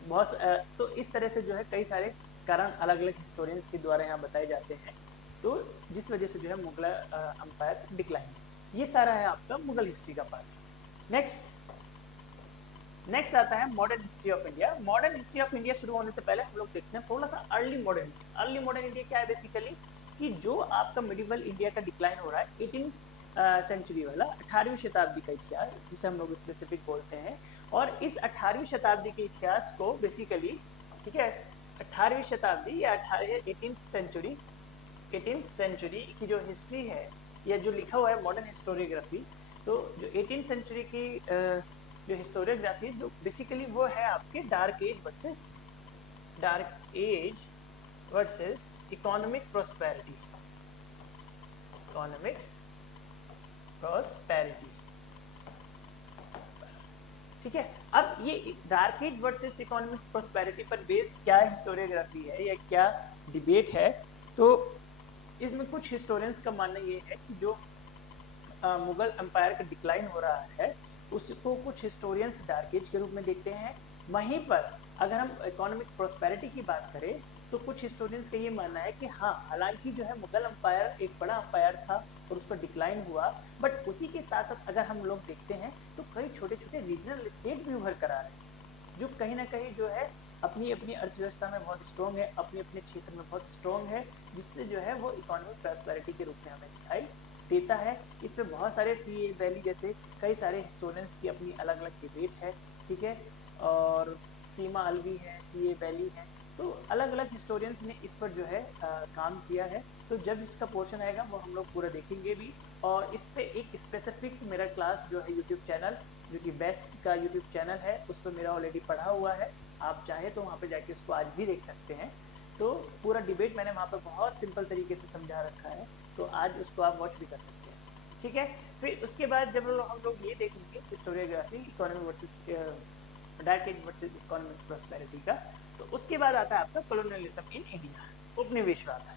बहुत तो इस तरह से जो है कई सारे कारण अलग अलग हिस्टोरियंस के द्वारा यहाँ बताए जाते हैं, तो जिस वजह से जो है मुगल एम्पायर डिक्लाइन। ये सारा है आपका मुगल हिस्ट्री का पार्ट। नेक्स्ट आता है modern history of India. Modern history of India शुरू होने से पहले हम लोग देखते हैं थोड़ा सा अर्ली मॉडर्न इंडिया क्या है बेसिकली, कि जो आपका मिडिवल इंडिया का डिक्लाइन हो रहा है 18 सेंचुरी वाला, 18वीं शताब्दी का इतिहास जिसे हम लोग स्पेसिफिक बोलते हैं। और इस 18वीं शताब्दी के इतिहास को बेसिकली, ठीक है, 18वीं शताब्दी या 18th सेंचुरी की जो हिस्ट्री है या जो लिखा हुआ है मॉडर्न हिस्टोरियोग्राफी, तो जो 18th सेंचुरी की जो हिस्टोरियोग्राफी जो बेसिकली वो है आपके dark age versus economic prosperity. ठीक है, अब ये dark age versus economic prosperity पर बेस क्या हिस्टोरियोग्राफी है या क्या डिबेट है, तो इसमें कुछ हिस्टोरियंस का मानना ये है कि जो मुगल एम्पायर का डिक्लाइन हो रहा है उसको कुछ हिस्टोरियंस डार्क एज के रूप में देखते हैं। वहीं पर अगर हम इकोनॉमिक प्रोस्पेरिटी की बात करें तो कुछ हिस्टोरियंस का ये मानना है कि हाँ, हालांकि जो है मुगल एम्पायर एक बड़ा एम्पायर था और उसका डिक्लाइन हुआ, बट उसी के साथ साथ अगर हम लोग देखते हैं तो कई छोटे छोटे रीजनल स्टेट भी उभर कर आ रहे हैं जो कहीं ना कहीं जो है अपनी अपनी अर्थव्यवस्था में बहुत स्ट्रॉन्ग है, अपने अपने क्षेत्र में बहुत स्ट्रॉन्ग है, जिससे जो है वो इकोनॉमिक प्रॉस्पेरिटी के रूप में हमें दिखाई देता है। इस पे बहुत सारे सी ए वैली जैसे कई सारे हिस्टोरियंस की अपनी अलग अलग डिबेट है, ठीक है, और सीमा अलवी है, सी ए वैली है, तो अलग अलग हिस्टोरियंस ने इस पर जो है काम किया है। तो जब इसका पोर्शन आएगा वो हम लोग पूरा देखेंगे भी, और इस पे एक स्पेसिफिक मेरा क्लास जो है यूट्यूब चैनल जो कि बेस्ट का यूट्यूब चैनल है उस पर मेरा ऑलरेडी पढ़ा हुआ है, आप चाहे तो वहाँ पे जाके उसको आज भी देख सकते हैं। तो पूरा डिबेट मैंने वहाँ पर बहुत सिंपल तरीके से समझा रखा है, तो आज उसको आप वॉच भी कर सकते हैं, ठीक है। फिर उसके बाद जब हम लोग ये देखेंगे historiography economy versus dark age versus economic prosperity का, तो उसके बाद आता है आपका कॉलोनियलिज्म इन इंडिया, उपनिवेशवाद है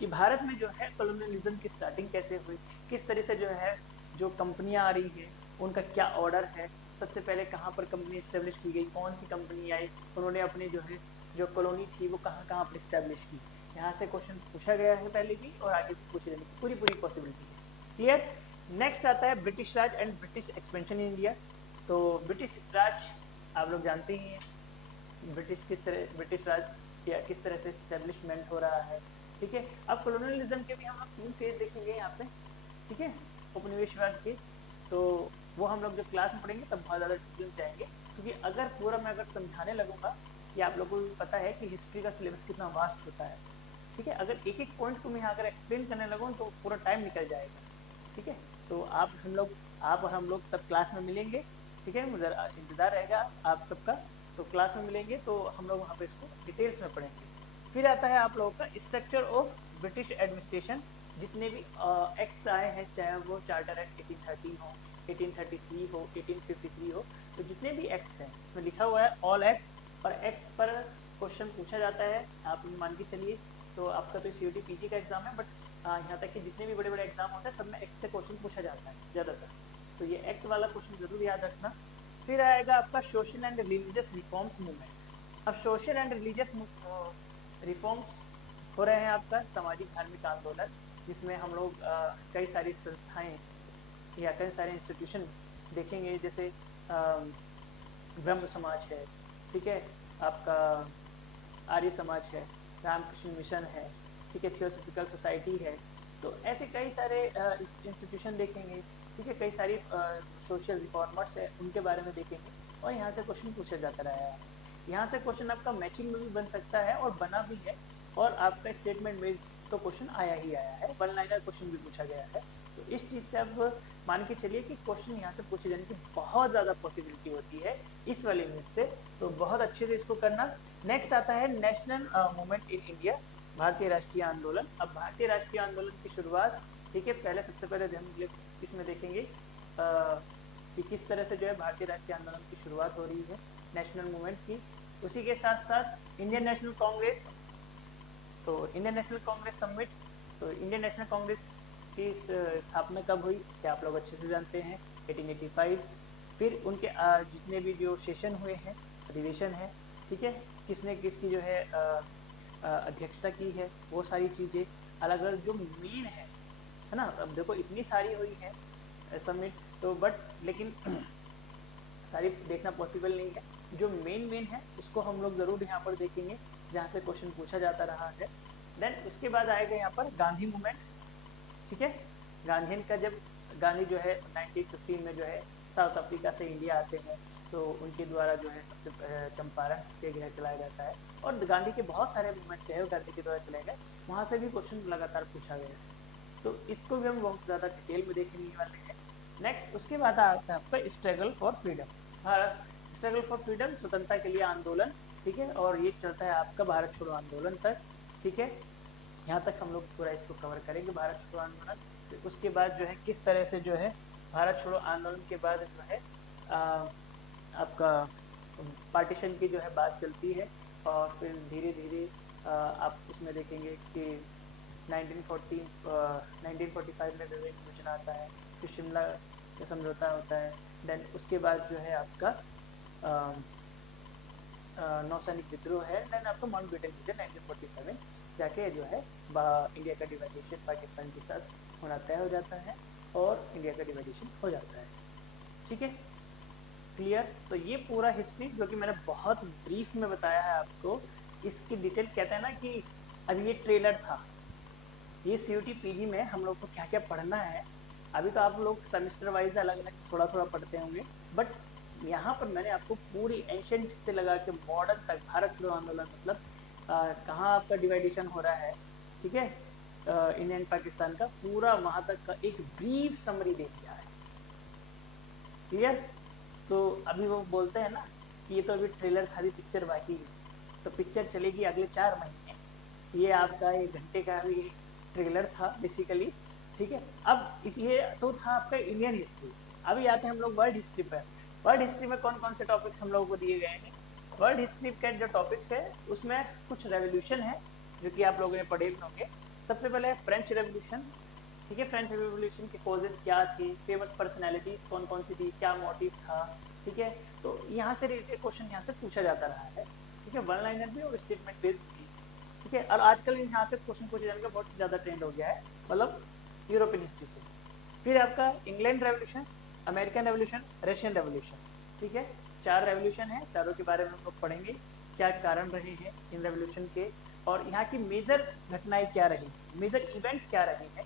कि भारत में जो है कॉलोनियलिज्म की स्टार्टिंग कैसे हुई, किस तरह से जो है जो कंपनियां आ रही हैं उनका क्या ऑर्डर है, सबसे पहले कहाँ पर कंपनी इस्टेब्लिश की गई, कौन सी कंपनी आई, उन्होंने अपनी जो है जो कॉलोनी थी वो कहाँ कहाँ पर इस्टेब्लिश की। यहाँ से क्वेश्चन पूछा गया है पहले भी और आगे भी पूछे जाने की पूरी पॉसिबिलिटी है, क्लियर। नेक्स्ट आता है British Raj and British expansion in India. तो ब्रिटिश राज आप लोग जानते ही हैं, ब्रिटिश राज या किस तरह से इस्टेब्लिशमेंट हो रहा है, ठीक है। अब कॉलोनियलिज्म के भी हम लोग 3 फेज देखेंगे यहाँ पे, ठीक है, उपनिवेशवाद के, तो वो हम लोग जब क्लास में पढ़ेंगे तब बहुत ज़्यादा डिटेल जाएंगे, क्योंकि अगर पूरा मैं अगर समझाने लगूंगा, या आप लोगों को पता है कि हिस्ट्री का सिलेबस कितना वास्ट होता है, ठीक है, अगर एक एक पॉइंट को मैं यहाँ अगर एक्सप्लेन करने लगूँ तो पूरा टाइम निकल जाएगा, ठीक है। तो आप और हम लोग सब क्लास में मिलेंगे, ठीक है। मुझे इंतज़ार रहेगा आप सबका। तो क्लास में मिलेंगे तो हम लोग वहाँ पे इसको डिटेल्स में पढ़ेंगे। फिर आता है आप लोगों का स्ट्रक्चर ऑफ ब्रिटिश एडमिनिस्ट्रेशन। जितने भी एक्ट्स आए हैं, चाहे वो चार्टर एक्ट 1813 हो, 1833 हो, 1853 हो, तो जितने भी एक्ट्स हैं इसमें लिखा हुआ है ऑल एक्ट्स। और एक्ट्स पर क्वेश्चन पूछा जाता है। आप मान के चलिए, तो आपका तो CUET PG का एग्जाम है, बट यहाँ तक कि जितने भी बड़े बड़े एग्जाम होते हैं सब में एक्ट से क्वेश्चन पूछा जाता है ज़्यादातर। तो ये एक्ट वाला क्वेश्चन जरूर याद रखना। फिर आएगा आपका social and religious reforms movement. अब सोशल एंड रिलीजियस रिफॉर्म्स हो रहे हैं आपका सामाजिक धार्मिक आंदोलन, जिसमें हम लोग कई सारी संस्थाएं या कई सारे इंस्टीट्यूशन देखेंगे, जैसे ब्रह्म समाज है, ठीक है, आपका आर्य समाज है, रामकृष्ण मिशन है, ठीक है, थियोसॉफिकल सोसाइटी है। तो ऐसे कई सारे इंस्टीट्यूशन देखेंगे, ठीक है, कई सारी सोशल रिफॉर्मर्स है उनके बारे में देखेंगे। और यहाँ से क्वेश्चन पूछा जाता रहा है। यहाँ से क्वेश्चन आपका मैचिंग में भी बन सकता है और बना भी है, और आपका स्टेटमेंट में तो क्वेश्चन आया ही आया है, वन लाइनर क्वेश्चन भी पूछा गया है। तो इस चीज़ से अब मान के चलिए कि क्वेश्चन यहाँ से पूछे जाने की बहुत ज़्यादा पॉसिबिलिटी होती है इस वाले यूनिट से। तो बहुत अच्छे से इसको करना। नेक्स्ट आता है नेशनल मूवमेंट इन इंडिया, भारतीय राष्ट्रीय आंदोलन। अब भारतीय राष्ट्रीय आंदोलन की शुरुआत, ठीक है, पहले सबसे पहले हम इसमें देखेंगे कि किस तरह से जो है भारतीय राष्ट्रीय आंदोलन की शुरुआत हो रही है नेशनल मूवमेंट की। उसी के साथ साथ इंडियन नेशनल कांग्रेस, तो इंडियन नेशनल कांग्रेस समिट। तो इंडियन नेशनल कांग्रेस की स्थापना कब हुई, क्या आप लोग अच्छे से जानते हैं, 1885। फिर उनके जितने भी जो सेशन हुए हैं, अधिवेशन है, ठीक है, किसने किसकी जो है अध्यक्षता की है, वो सारी चीज़ें अलग अलग जो मेन है ना। अब देखो इतनी सारी हुई है समिट, तो बट लेकिन सारी देखना पॉसिबल नहीं है। जो मेन है उसको हम लोग ज़रूर यहाँ पर देखेंगे, जहाँ से क्वेश्चन पूछा जाता रहा है। देन उसके बाद आएगा यहाँ पर गांधी मूवमेंट, ठीक है। गांधी का जब गांधी जो है 1915 में जो है साउथ अफ्रीका से इंडिया आते हैं, तो उनके द्वारा जो है सबसे चंपारण सत्याग्रह चलाया जाता है। और गांधी के बहुत सारे मूवमेंट जो है गांधी के द्वारा चलाए गए, वहाँ से भी क्वेश्चन लगातार पूछा गया है। तो इसको भी हम बहुत ज़्यादा डिटेल में देखने वाले हैं। नेक्स्ट उसके बाद आता है आपका struggle for freedom. Struggle for freedom, स्वतंत्रता के लिए आंदोलन, ठीक है, और ये चलता है आपका भारत छोड़ो आंदोलन तक, ठीक है। यहाँ तक हम लोग पूरा इसको कवर करेंगे, भारत छोड़ो आंदोलन। तो उसके बाद जो है किस तरह से जो है भारत छोड़ो आंदोलन के बाद जो है आपका पार्टीशन की जो है बात चलती है, और फिर धीरे धीरे आप उसमें देखेंगे कि 1945 में विवेक योजना आता है, फिर शिमला का समझौता होता है। देन उसके बाद जो है आपका नौसैनिक विद्रोह है। देन आपका माउंटबेटन विजय 1947 जाके जो है इंडिया का डिवाइडेशन पाकिस्तान के साथ होना तय हो जाता है, और इंडिया का डिवाइडेशन हो जाता है, ठीक है, क्लियर। तो ये पूरा हिस्ट्री जो कि मैंने बहुत ब्रीफ में बताया है आपको, इसकी डिटेल कहते हैं ना कि अभी ये ट्रेलर था। ये CUET PG में हम लोग को क्या क्या पढ़ना है, अभी तो आप लोग सेमेस्टर वाइज अलग अलग थोड़ा थोड़ा पढ़ते होंगे, बट यहाँ पर मैंने आपको पूरी एंशिएंट से लगा के मॉडर्न तक भारत छोड़ो आंदोलन मतलब कहाँ आपका डिवाइडेशन हो रहा है, ठीक है, इंडिया एंड पाकिस्तान का पूरा वहाँ तक का एक ब्रीफ समरी दे दिया है, क्लियर। तो अभी वो बोलते हैं ना कि ये तो अभी ट्रेलर था, अभी पिक्चर बाकी है। तो पिक्चर चलेगी अगले 4 महीने, ये आपका 1 घंटे का भी ट्रेलर था बेसिकली, ठीक है। अब इस ये तो था आपका इंडियन हिस्ट्री। अभी आते हैं हम लोग वर्ल्ड हिस्ट्री पर। वर्ल्ड हिस्ट्री में कौन कौन से टॉपिक्स हम लोगों को दिए गए हैं। वर्ल्ड हिस्ट्री के जो टॉपिक्स है उसमें कुछ रेवोल्यूशन है जो कि आप लोगों ने पढ़े भी होंगे। सबसे पहले है फ्रेंच रेवोल्यूशन, ठीक है। फ्रेंच रेवोल्यूशन के कॉजेस क्या थे, फेमस पर्सनैलिटीज कौन कौन सी थी, क्या मोटिव था, ठीक है। तो यहाँ से रिलेटेड क्वेश्चन यहाँ से पूछा जाता रहा है, ठीक है, वन लाइनर भी और स्टेटमेंट बेस्ड भी, ठीक है। और आजकल यहाँ से क्वेश्चन पूछे जाने का बहुत ज़्यादा ट्रेंड हो गया है, मतलब यूरोपियन हिस्ट्री से। फिर आपका England revolution, American revolution, Russian revolution, ठीक है। 4 रेवोल्यूशन है, चारों के बारे में हम लोग पढ़ेंगे, क्या कारण रहे हैं इन रेवोल्यूशन के, और यहाँ की मेजर घटनाएं क्या रही, मेजर इवेंट क्या रहे हैं,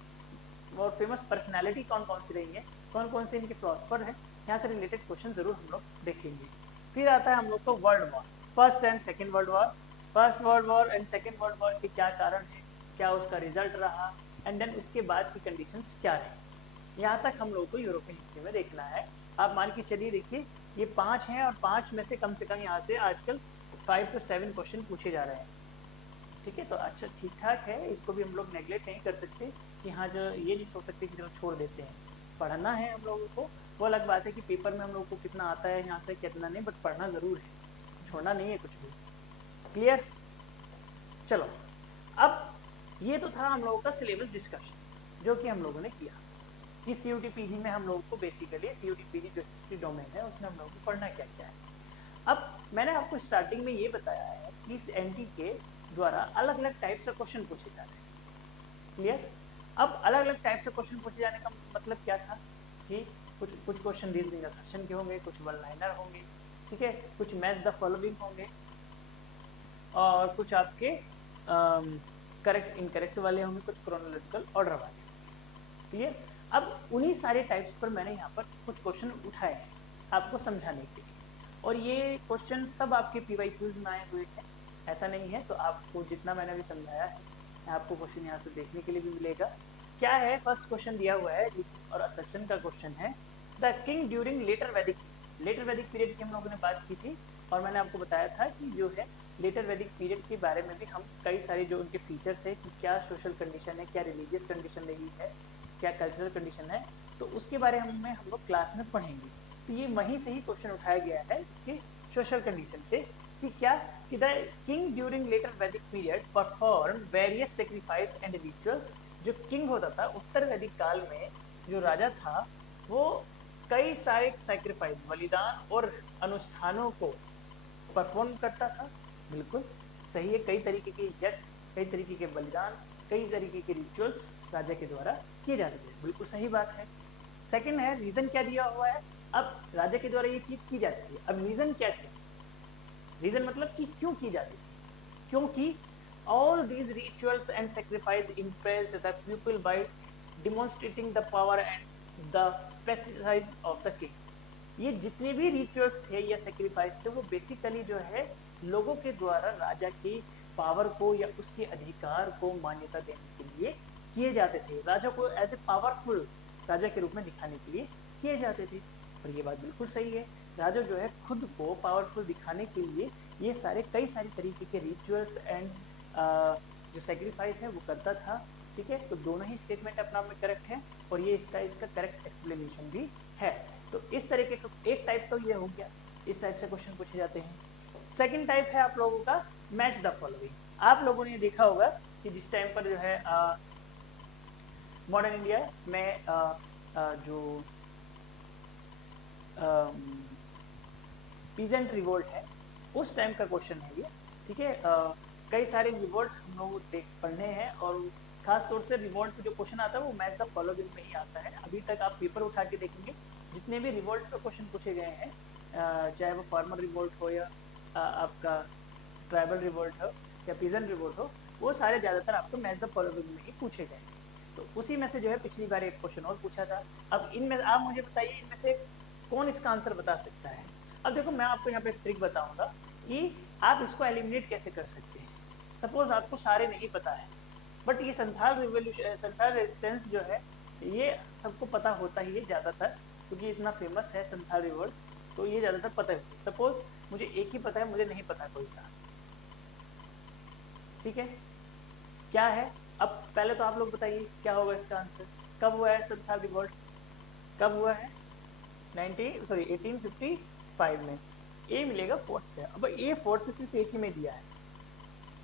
और फेमस पर्सनैलिटी कौन कौन सी रही है, कौन कौन से इनके फिलोसफर हैं, यहाँ से रिलेटेड क्वेश्चन जरूर हम लोग देखेंगे। फिर आता है हम लोग को world war, first and second world war. First world war and second world war के क्या कारण है, क्या उसका रिजल्ट रहा, एंड देन उसके बाद की कंडीशंस क्या रही, यहाँ तक हम लोगों को यूरोपियन हिस्ट्री में देखना है। आप मान के चलिए, देखिए ये 5 हैं और 5 में से कम यहाँ से आजकल 5 to 7 क्वेश्चन पूछे जा रहे हैं। ठीक है, तो अच्छा ठीक ठाक है, इसको भी हम लोग नेगलेक्ट नहीं कर सकते कि हाँ जो ये नहीं सोच सकते कि चलो छोड़ देते हैं। पढ़ना है हम लोगों को, वो अलग बात है कि पेपर में हम लोगों को कितना आता है यहाँ से कितना नहीं, बट पढ़ना ज़रूर है, छोड़ना नहीं है कुछ भी। क्लियर? चलो, अब ये तो था हम लोगों का सिलेबस डिस्कशन जो कि हम लोगों ने किया कि CUT PG में हम लोगों को बेसिकली CUT PG जो हिस्ट्री डोमेन है उसमें हम लोगों को पढ़ना क्या क्या है। अब मैंने आपको स्टार्टिंग में ये बताया है कि इस NT के द्वारा अलग अलग टाइप से क्वेश्चन पूछे जा रहे हैं। क्लियर? अब अलग अलग टाइप से क्वेश्चन पूछे जाने का मतलब क्या था कि कुछ क्वेश्चन रीजनिंग असर्शन के होंगे, कुछ वन लाइनर होंगे, ठीक है, कुछ मैच द फॉलोइंग होंगे और कुछ आपके करेक्ट इनकरेक्ट वाले होंगे, कुछ क्रोनोलॉजिकल ऑर्डर वाले। क्लियर? अब उन्हीं सारे टाइप्स पर मैंने यहाँ पर कुछ क्वेश्चन उठाए हैं आपको समझाने के लिए, और ये क्वेश्चन सब आपके PYQs में आए हुए हैं, ऐसा नहीं है। तो आपको जितना मैंने अभी समझाया है, आपको क्वेश्चन यहाँ से देखने के लिए भी मिलेगा। क्या है, फर्स्ट क्वेश्चन दिया हुआ है और असर्शन का क्वेश्चन है, द किंग ड्यूरिंग लेटर वैदिक पीरियड की हम लोगों ने बात की थी, और मैंने आपको बताया था कि जो है लेटर वैदिक पीरियड के बारे में भी हम कई सारे जो उनके फीचर्स है कि क्या सोशल कंडीशन है, क्या रिलीजियस कंडीशन रही है, क्या कल्चरल कंडीशन है, तो उसके बारे में हम लोग क्लास में पढ़ेंगे। तो ये वहीं से ही क्वेश्चन उठाया गया है इसके सोशल कंडीशन से कि क्या कि द किंग ड्यूरिंग लेटर वैदिक period perform various sacrifice and rituals. जो किंग होता था उत्तर वैदिक काल में, जो राजा था, वो कई सारे सेक्रीफाइस बलिदान और अनुष्ठानों को परफॉर्म करता था। बिल्कुल सही है, कई तरीके के यज्ञ, कई तरीके के बलिदान, कई तरीके के रिचुअल्स राजा के द्वारा किए जाते थे। बिल्कुल सही बात है। सेकंड है, रीजन क्या दिया हुआ है, अब राजा के द्वारा ये चीज की जाती है, अब रीजन क्या है, रीजन मतलब कि क्यों की जाती है, क्योंकि all these rituals and sacrifice impressed the people by demonstrating the power and the prestige of the king। ये जितने भी रिचुअल्स थे या सेक्रीफाइस थे वो बेसिकली जो है लोगों के द्वारा राजा की पावर को या उसके अधिकार को मान्यता देने के लिए किए जाते थे, राजा को एज ए पावरफुल राजा के रूप में दिखाने के लिए किए जाते थे। और ये बात बिल्कुल सही है, राजा जो है खुद को पावरफुल दिखाने के लिए ये सारे कई सारे तरीके के रिचुअल्स एंड जो सेक्रीफाइस है वो करता था। ठीक है, तो दोनों ही स्टेटमेंट अपना में करेक्ट है और ये इसका करेक्ट एक्सप्लेनेशन भी है। तो इस तरीके का एक टाइप तो ये हो गया, इस टाइप से क्वेश्चन पूछे जाते हैं। सेकंड टाइप है आप लोगों का मैच द फॉलोइंग। आप लोगों ने देखा होगा कि जिस टाइम पर जो है मॉडर्न इंडिया में जो पीजेंट रिवोल्ट है उस टाइम का क्वेश्चन है ये। ठीक है, कई सारे रिवोल्ट हम लोग पढ़ने हैं और खास तौर से रिवोल्ट पे जो क्वेश्चन आता है वो मैच द फॉलोइंग में ही आता है। अभी तक आप पेपर उठा के देखेंगे जितने भी रिवोल्ट पे क्वेश्चन पूछे गए हैं, चाहे वो फार्मर रिवोल्ट हो या आपका ट्राइबल रिवोल्ट हो या पीजेंट रिवोल्ट हो, वो सारे ज़्यादातर आपको मैच द फॉलोइंग में ही पूछे गए। तो उसी में से जो है पिछली बार एक क्वेश्चन और पूछा था। अब इनमें आप मुझे बताइए इनमें से कौन इसका आंसर बता सकता है। अब देखो मैं आपको यहाँ पे एक ट्रिक बताऊंगा कि आप इसको एलिमिनेट कैसे कर सकते हैं। सपोज आपको सारे नहीं पता है, बट ये संथाल रेजिस्टेंस जो है ये सबको पता होता ही है ज़्यादातर, क्योंकि इतना फेमस है संथाल रिवोल्ट, तो ये ज़्यादातर पता है। सपोज मुझे एक ही पता है, मुझे नहीं पता कोई सा। ठीक है, क्या है, अब पहले तो आप लोग बताइए क्या होगा इसका आंसर। कब हुआ है संथाल रिवोल्ट, कब हुआ है? 1855 में। ए मिलेगा फोर्थ से। अब ए फोर्थ से सिर्फ एक ही में दिया है,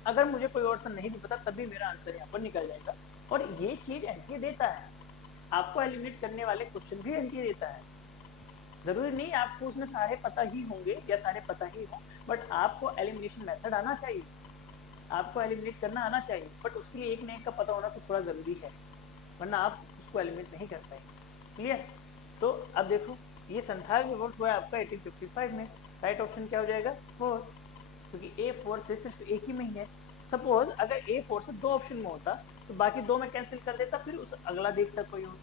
अगर मुझे कोई ऑप्शन नहीं भी पता तभी मेरा आंसर यहाँ पर निकल जाएगा। और ये चीज एंटी देता है, आपको एलिमिनेट करने वाले क्वेश्चन भी एंटी देता है। जरूरी नहीं आपको उसमें सारे पता ही होंगे या सारे पता ही हो, बट आपको एलिमिनेशन मेथड आना चाहिए, आपको एलिमिनेट करना आना चाहिए, बट उसके लिए एक न एक का पता होना तो थोड़ा जरूरी है, वरना आप उसको एलिमिनेट नहीं कर पाएंगे। क्लियर? तो अब देखो ये संथाल रिवोल्ट हुआ है आपका 1855 में। राइट ऑप्शन क्या हो जाएगा? 4, क्योंकि A4 से सिर्फ एक ही में ही है। सपोज अगर A4 से 2 ऑप्शन में होता तो बाकी 2 में कैंसिल कर देता, फिर उस अगला देखता कोई और।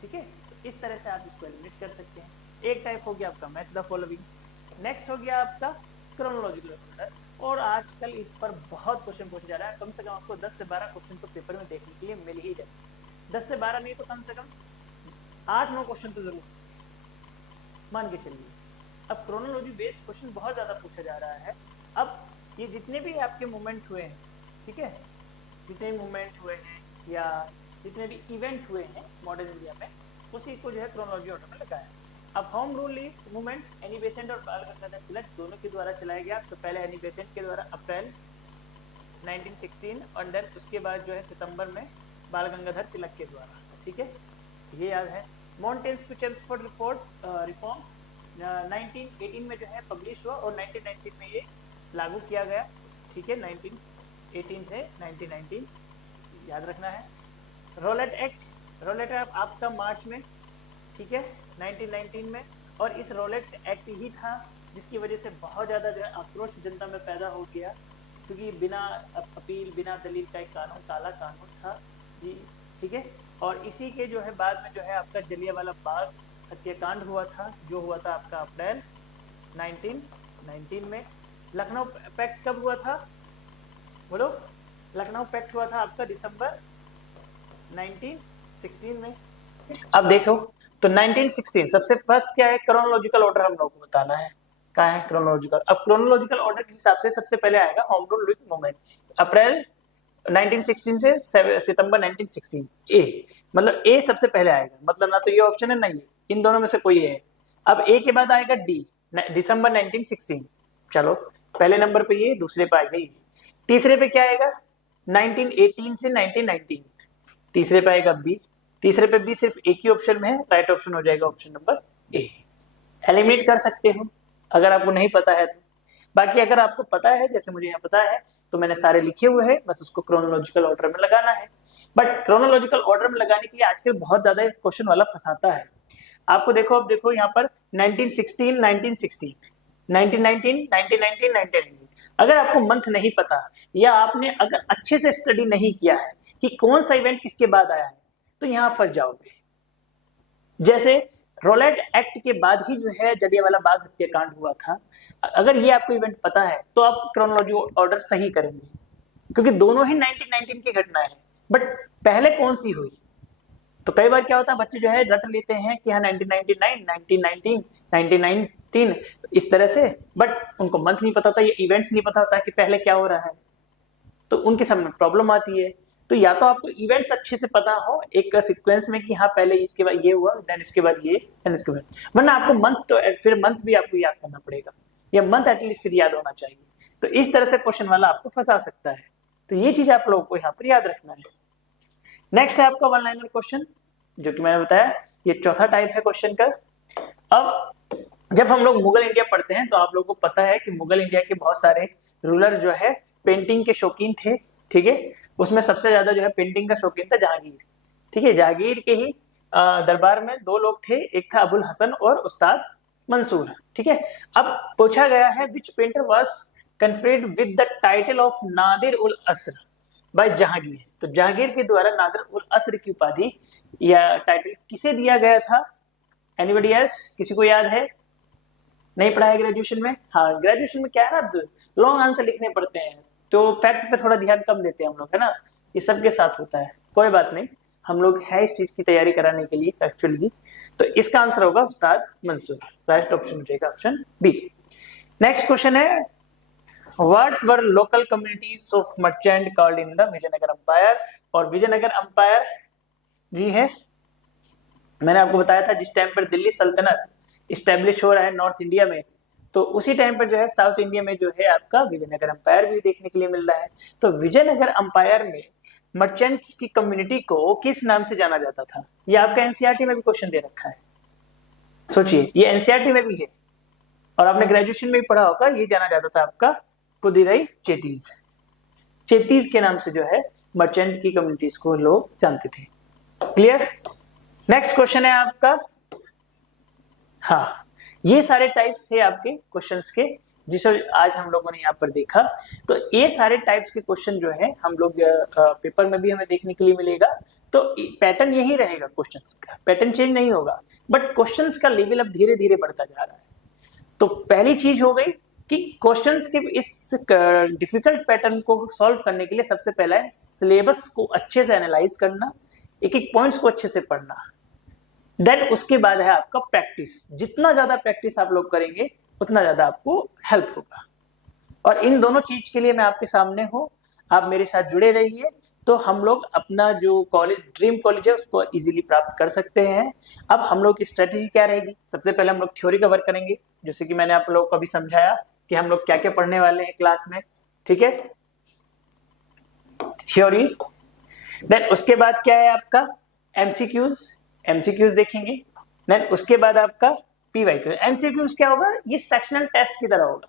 ठीक है, तो इस तरह से आप इसको एलिमिनेट कर सकते हैं। एक टाइप हो गया आपका मैच द फॉलोइंग। नेक्स्ट हो गया आपका क्रोनोलॉजिकल ऑर्डर, और आजकल इस पर बहुत क्वेश्चन पूछा जा रहा है। कम से कम आपको 10 से 12 क्वेश्चन तो पेपर में देखने के लिए मिल ही जाए। 10 से 12 नहीं तो कम से कम 8-9 क्वेश्चन तो जरूर मान के चलिए। अब क्रोनोलॉजी बेस्ड क्वेश्चन बहुत ज़्यादा पूछा जा रहा है। अब ये जितने भी आपके मूवमेंट हुए हैं, ठीक है, जितने मूवमेंट हुए हैं या जितने भी इवेंट हुए हैं मॉडर्न इंडिया में, उसी को जो है क्रोनोलॉजी ऑर्डर में लगाया। अब home rule is movement Annie Besant और बाल गंगाधर तिलक दोनों के द्वारा चलाया गया। तो पहले एनी बेसेंट के द्वारा अप्रैल 1916 और देन उसके बाद जो है सितंबर में बाल गंगाधर तिलक के द्वारा, ठीक है, ये याद है। मॉन्टेस्क्यू चेम्स फॉर रिफॉर्म्स 1918 में जो है पब्लिश हुआ और 1919 में ये लागू किया गया, ठीक है, 1918 से 1919 याद रखना है। रोलेट एक्ट आपका मार्च में, ठीक है, 1919 में, और इस रोलेट एक्ट ही था जिसकी वजह से बहुत ज़्यादा जो है आक्रोश जनता में पैदा हो गया, क्योंकि बिना अपील बिना दलील का एक कानून, काला कानून था जी, ठीक है। और इसी के जो है बाद में जो है आपका जलियांवाला बाग हत्याकांड हुआ था, जो हुआ था आपका अप्रैल 1919 में। लखनऊ पैक्ट कब हुआ था, बोलो? लखनऊ पैक्ट हुआ था आपका दिसंबर 1916 में। अब देखो तो 1916 सबसे फर्स्ट क्या है, क्रोनोलॉजिकल ऑर्डर हम लोगों को बताना है, क्या है क्रोनोलॉजिकल। अब क्रोनोलॉजिकल ऑर्डर के हिसाब से सबसे पहले आएगा होम रूल विद मूवमेंट, अप्रैल 1916 से सितंबर 1916। ए मतलब ए सबसे पहले आएगा, मतलब ना तो ये ऑप्शन है नहीं, इन दोनों में से कोई है। अब ए के बाद आएगा डी, दिसंबर 1916। चलो पहले नंबर पे ये, दूसरे पे आएगा ये। तीसरे पे क्या आएगा, 1918 से 1919। तीसरे पे आएगा बी, तीसरे पे बी सिर्फ एक ही ऑप्शन में है, राइट ऑप्शन हो जाएगा ऑप्शन नंबर ए। एलिमिनेट कर सकते हो अगर आपको नहीं पता है तो। बाकी अगर आपको पता है, जैसे मुझे यहाँ पता है, तो मैंने सारे लिखे हुए हैं, बस उसको क्रोनोलॉजिकल ऑर्डर में लगाना है। बट क्रोनोलॉजिकल ऑर्डर में लगाने के लिए आजकल बहुत ज्यादा क्वेश्चन वाला फंसाता है आपको। देखो अब देखो यहाँ पर 1916, 1916, 1919, 1919, 1919। अगर आपको मंथ नहीं पता या आपने अगर अच्छे से स्टडी नहीं किया है कि कौन सा इवेंट किसके बाद आया है, तो यहाँ फंस जाओगे। जैसे रोलेट एक्ट के बाद ही जो है जलियांवाला बाग हत्याकांड हुआ था, अगर ये आपको इवेंट पता है तो आप क्रोनोलॉजी ऑर्डर सही करेंगे, क्योंकि दोनों ही 1919 की घटना है। बट पहले कौन सी हुई, तो कई बार क्या होता है बच्चे जो है रट लेते हैं कि हाँ 1999, 1919, 1919 इस तरह से, बट उनको मंथ नहीं पता होता, ये इवेंट्स नहीं पता होता कि पहले क्या हो रहा है, तो उनके सामने प्रॉब्लम आती है। तो या तो आपको इवेंट्स अच्छे से पता हो एक सीक्वेंस में कि हाँ पहले इसके बाद ये हुआ, देन इसके बाद ये, देन इसके बाद, वरना आपको मंथ तो फिर मंथ भी आपको याद करना पड़ेगा, या मंथ एटलीस्ट फिर याद होना चाहिए। तो इस तरह से क्वेश्चन वाला आपको फंसा सकता है, तो ये चीज आप लोगों को यहाँ पर याद रखना है। नेक्स्ट है आपका वन लाइनर क्वेश्चन, जो कि मैंने बताया ये चौथा टाइप है क्वेश्चन का। अब जब हम लोग मुगल इंडिया पढ़ते हैं तो आप लोगों को पता है कि मुगल इंडिया के बहुत सारे रूलर जो है पेंटिंग के शौकीन थे, ठीक है। उसमें सबसे ज्यादा जो है पेंटिंग का शौकीन था जहांगीर, ठीक है। जहांगीर के ही दरबार में दो लोग थे, एक था अबुल हसन और उस्ताद मंसूर, ठीक है। अब पूछा गया है which painter was conferred with the title of Nadir ul Asr by Jahangir. तो जहांगीर के द्वारा नादिर उल असर की उपाधि या टाइटल किसे दिया गया था? एनीबडी एल्स, किसी को याद है? नहीं पढ़ा है ग्रेजुएशन में? हाँ, ग्रेजुएशन में क्या है ना, लॉन्ग आंसर लिखने पड़ते हैं, तो फैक्ट पे थोड़ा ध्यान कम देते हैं हम लोग, है ना। ये सबके साथ होता है, कोई बात नहीं, हम लोग है इस चीज की तैयारी कराने के लिए फैक्चुअली। तो इसका आंसर होगा उस्ताद मंसूर, राइट ऑप्शन हो जाएगा ऑप्शन बी। नेक्स्ट क्वेश्चन है what were local communities of merchant called in the Vijayanagar empire. और विजयनगर अंपायर जी है, मैंने आपको बताया था जिस टाइम पर दिल्ली सल्तनत इस्टेब्लिश हो रहा है नॉर्थ इंडिया में, तो उसी टाइम पर जो है साउथ इंडिया में जो है आपका विजयनगर अंपायर भी देखने के लिए मिल रहा है। तो विजयनगर अंपायर में मर्चेंट्स की कम्युनिटी को किस नाम से जाना जाता था? ये आपका एनसीईआरटी में भी क्वेश्चन दे रखा है, सोचिए, ये एनसीईआरटी में भी है और आपने ग्रेजुएशन में भी पढ़ा होगा। ये जाना जाता था आपका कुदिराई चेतीज, चेतीज के नाम से जो है मर्चेंट की कम्युनिटीज को लोग जानते थे। क्लियर? नेक्स्ट क्वेश्चन है आपका, हाँ, ये सारे टाइप्स थे आपके क्वेश्चंस के जिसे आज हम लोगों ने यहाँ पर देखा। तो ये सारे टाइप्स के क्वेश्चन जो है हम लोग पेपर में भी हमें देखने के लिए मिलेगा। तो पैटर्न यही रहेगा, क्वेश्चंस का पैटर्न चेंज नहीं होगा, बट क्वेश्चंस का लेवल अब धीरे धीरे बढ़ता जा रहा है। तो पहली चीज हो गई कि क्वेश्चंस के इस डिफिकल्ट पैटर्न को सॉल्व करने के लिए सबसे पहला है सिलेबस को अच्छे से एनालाइज करना, एक एक पॉइंट्स को अच्छे से पढ़ना। देन उसके बाद है आपका प्रैक्टिस। जितना ज्यादा प्रैक्टिस आप लोग करेंगे उतना ज्यादा आपको हेल्प होगा। और इन दोनों चीज के लिए मैं आपके सामने हूँ, आप मेरे साथ जुड़े रहिए, तो हम लोग अपना जो कॉलेज ड्रीम कॉलेज है उसको इजीली प्राप्त कर सकते हैं। अब हम लोग की स्ट्रेटेजी क्या रहेगी? सबसे पहले हम लोग थ्योरी कवर करेंगे, जैसे कि मैंने आप लोगों को अभी समझाया कि हम लोग क्या क्या पढ़ने वाले हैं क्लास में, ठीक है, थ्योरी। देन उसके बाद क्या है आपका एमसीक्यूज देखेंगे। देन उसके बाद आपका पीवाईक्यू। एमसीक्यूज क्या होगा? ये सेक्शनल टेस्ट की तरह होगा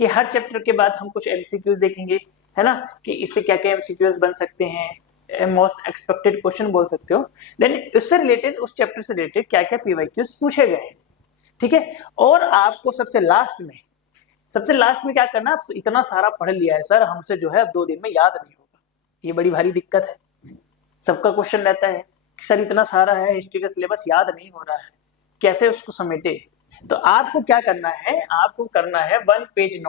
कि हर चैप्टर के बाद हम कुछ एमसीक्यूज देखेंगे, है ना, कि इससे क्या क्या एमसीक्यूज बन सकते हैं, मोस्ट एक्सपेक्टेड क्वेश्चन बोल सकते हो। देन उससे रिलेटेड, उस चैप्टर से रिलेटेड क्या क्या पीवाईक्यूज पूछे गए हैं, ठीक है। और आपको सबसे लास्ट में क्या करना, आप इतना सारा पढ़ लिया है सर हमसे, जो है अब 2 दिन में याद नहीं होगा। ये बड़ी भारी दिक्कत है, सबका क्वेश्चन रहता है कि सर इतना सारा है हिस्ट्री का सिलेबस, याद नहीं हो रहा है, कैसे उसको समेटे। तो आपको क्या करना है, आपको करना है 1 पेज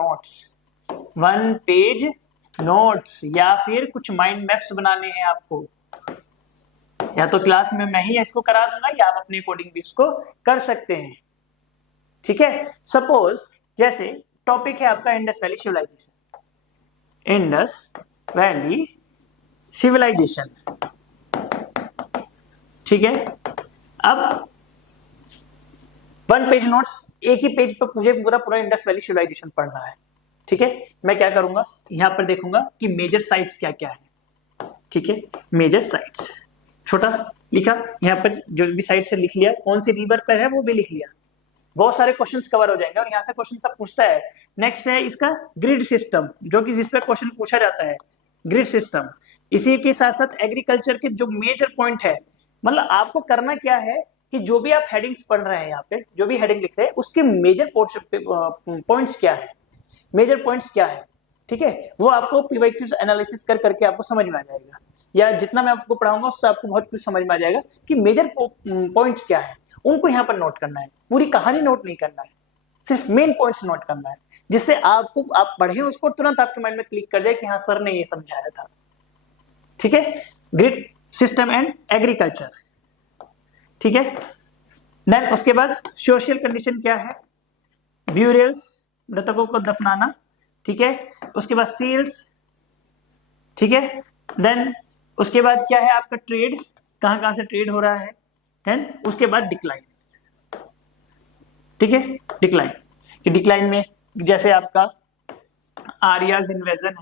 नोट्स या फिर कुछ माइंड मैप्स बनाने हैं आपको। या तो क्लास में मैं ही इसको करा दूंगा या आप अपने अकॉर्डिंग भी इसको कर सकते हैं, ठीक है। सपोज जैसे टॉपिक है आपका इंडस वैली सिविलाइजेशन, ठीक है। अब 1 पेज नोट्स, एक ही पेज पर मुझे पूरा इंडस वैली सिविलाइजेशन पढ़ना है, ठीक है। मैं क्या करूंगा, यहां पर देखूंगा कि मेजर साइट्स क्या क्या है, ठीक है। मेजर साइट्स छोटा लिखा, यहाँ पर जो भी साइट से लिख लिया, कौन सी रिवर पर है वो भी लिख लिया, बहुत सारे क्वेश्चंस कवर हो जाएंगे। और यहाँ से क्वेश्चन सब पूछता है। नेक्स्ट है इसका ग्रिड सिस्टम, जो कि जिस पे क्वेश्चन पूछा जाता है, ग्रिड सिस्टम। इसी के साथ साथ एग्रीकल्चर के जो मेजर पॉइंट है, मतलब आपको करना क्या है कि जो भी आप हेडिंग्स पढ़ रहे हैं, यहाँ पे जो भी हेडिंग लिख रहे हैं उसके मेजर पॉइंट्स क्या है, ठीक है, वो आपको पीवाईक्यूज एनालिसिस करके आपको समझ में आ जाएगा, या जितना मैं आपको पढ़ाऊंगा उससे आपको बहुत कुछ समझ में आ जाएगा कि मेजर पॉइंट्स क्या है। उनको यहाँ पर नोट करना है, पूरी कहानी नोट नहीं करना है, सिर्फ मेन पॉइंट्स नोट करना है, जिससे आप पढ़े उसको तुरंत आपके माइंड में क्लिक कर जाए कि हाँ सर ने ये समझाया था, ठीक है। ग्रिड सिस्टम एंड एग्रीकल्चर, ठीक है। देन उसके बाद सोशल कंडीशन क्या है, ब्यूरियल्स, मृतकों को दफनाना, ठीक है। उसके बाद सील्स, ठीक है। देन उसके बाद क्या है आपका ट्रेड, कहां से ट्रेड हो रहा है। देन उसके बाद डिक्लाइन, ठीक है। डिक्लाइन में जैसे आपका आर्याज इन्वेजन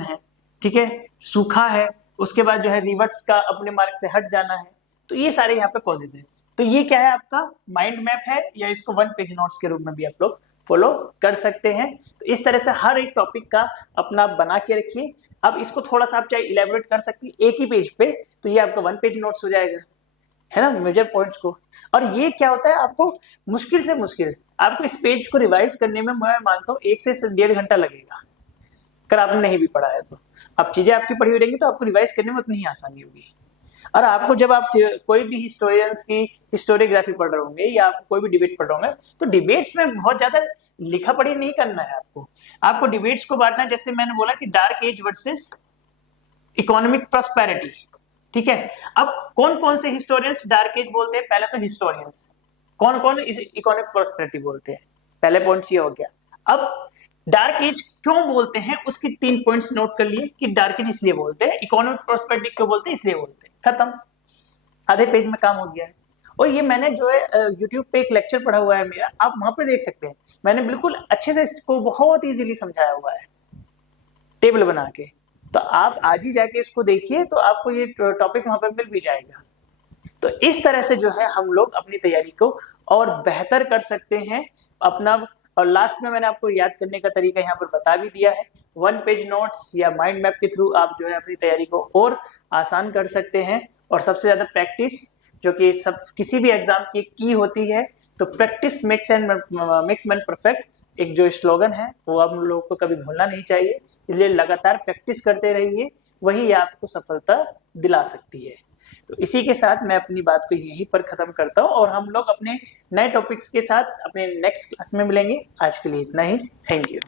है, ठीक है, सूखा है, उसके बाद जो है रिवर्स का अपने मार्ग से हट जाना है, तो ये सारे यहाँ पे कॉजेज है। तो ये क्या है आपका माइंड मैप है, या इसको 1 पेज नोट्स के रूप में भी आप लोग फॉलो कर सकते हैं। तो इस तरह से हर एक टॉपिक का अपना बना के रखिए। अब इसको थोड़ा सा आप चाहे इलेबोरेट कर सकते हैं एक ही पेज पे, तो ये आपका 1 पेज नोट्स हो जाएगा, है ना, मेजर पॉइंट्स को। और ये क्या होता है, आपको मुश्किल से मुश्किल आपको इस पेज को रिवाइज करने में मैं मानता हूँ 1 से 1.5 घंटा लगेगा, अगर आपने नहीं भी पढ़ा है तो। अब चीजें आपकी पढ़ी हुई रहेंगी तो आपको रिवाइज करने में उतनी ही आसानी होगी। और आपको जब आप कोई भी हिस्टोरियंस की हिस्टोरियोग्राफी पढ़ रहे होंगे या आप कोई भी डिबेट पढ़ रहे होंगे, तो डिबेट्स में बहुत ज्यादा लिखा पढ़ी नहीं करना है आपको डिबेट्स को बांटना है। जैसे मैंने बोला कि dark age versus economic prosperity, ठीक है। अब कौन कौन से हिस्टोरियंस डार्क एज बोलते हैं, पहले तो हिस्टोरियंस, कौन कौन इकोनॉमिक प्रॉस्पेरिटी बोलते हैं, पहले पॉइंट ये हो गया। अब डार्क एज क्यों बोलते हैं उसके 3 पॉइंट्स नोट कर लिए कि डार्क एज इसलिए बोलते हैं, इकोनॉमिक प्रॉस्पेरिटी क्यों बोलते हैं इसलिए बोलते हैं, खत्म, आधे पेज में काम हो गया है। और ये मैंने जो है YouTube पे एक लेक्चर पढ़ा हुआ है मेरा, आप वहां पे देख सकते हैं, मैंने बिल्कुल अच्छे से इसको बहुत इजीली समझाया हुआ है टेबल बना के। तो आप आज ही जाके इसको देखिए तो आपको ये टॉपिक वहां पर मिल भी जाएगा। तो इस तरह से जो है हम लोग अपनी तैयारी को और बेहतर कर सकते हैं अपना। और लास्ट में मैंने आपको याद करने का तरीका यहाँ पर बता भी दिया है, 1 पेज नोट्स या माइंड मैप के थ्रू आप जो है अपनी तैयारी को और आसान कर सकते हैं। और सबसे ज्यादा प्रैक्टिस, जो कि सब किसी भी एग्जाम की की होती है, तो प्रैक्टिस मेक्स मैन परफेक्ट, एक जो स्लोगन है वो आप लोगों को कभी भूलना नहीं चाहिए। इसलिए लगातार प्रैक्टिस करते रहिए, वही आपको सफलता दिला सकती है। तो इसी के साथ मैं अपनी बात को यहीं पर खत्म करता हूँ और हम लोग अपने नए टॉपिक्स के साथ अपने नेक्स्ट क्लास में मिलेंगे। आज के लिए इतना ही, थैंक यू।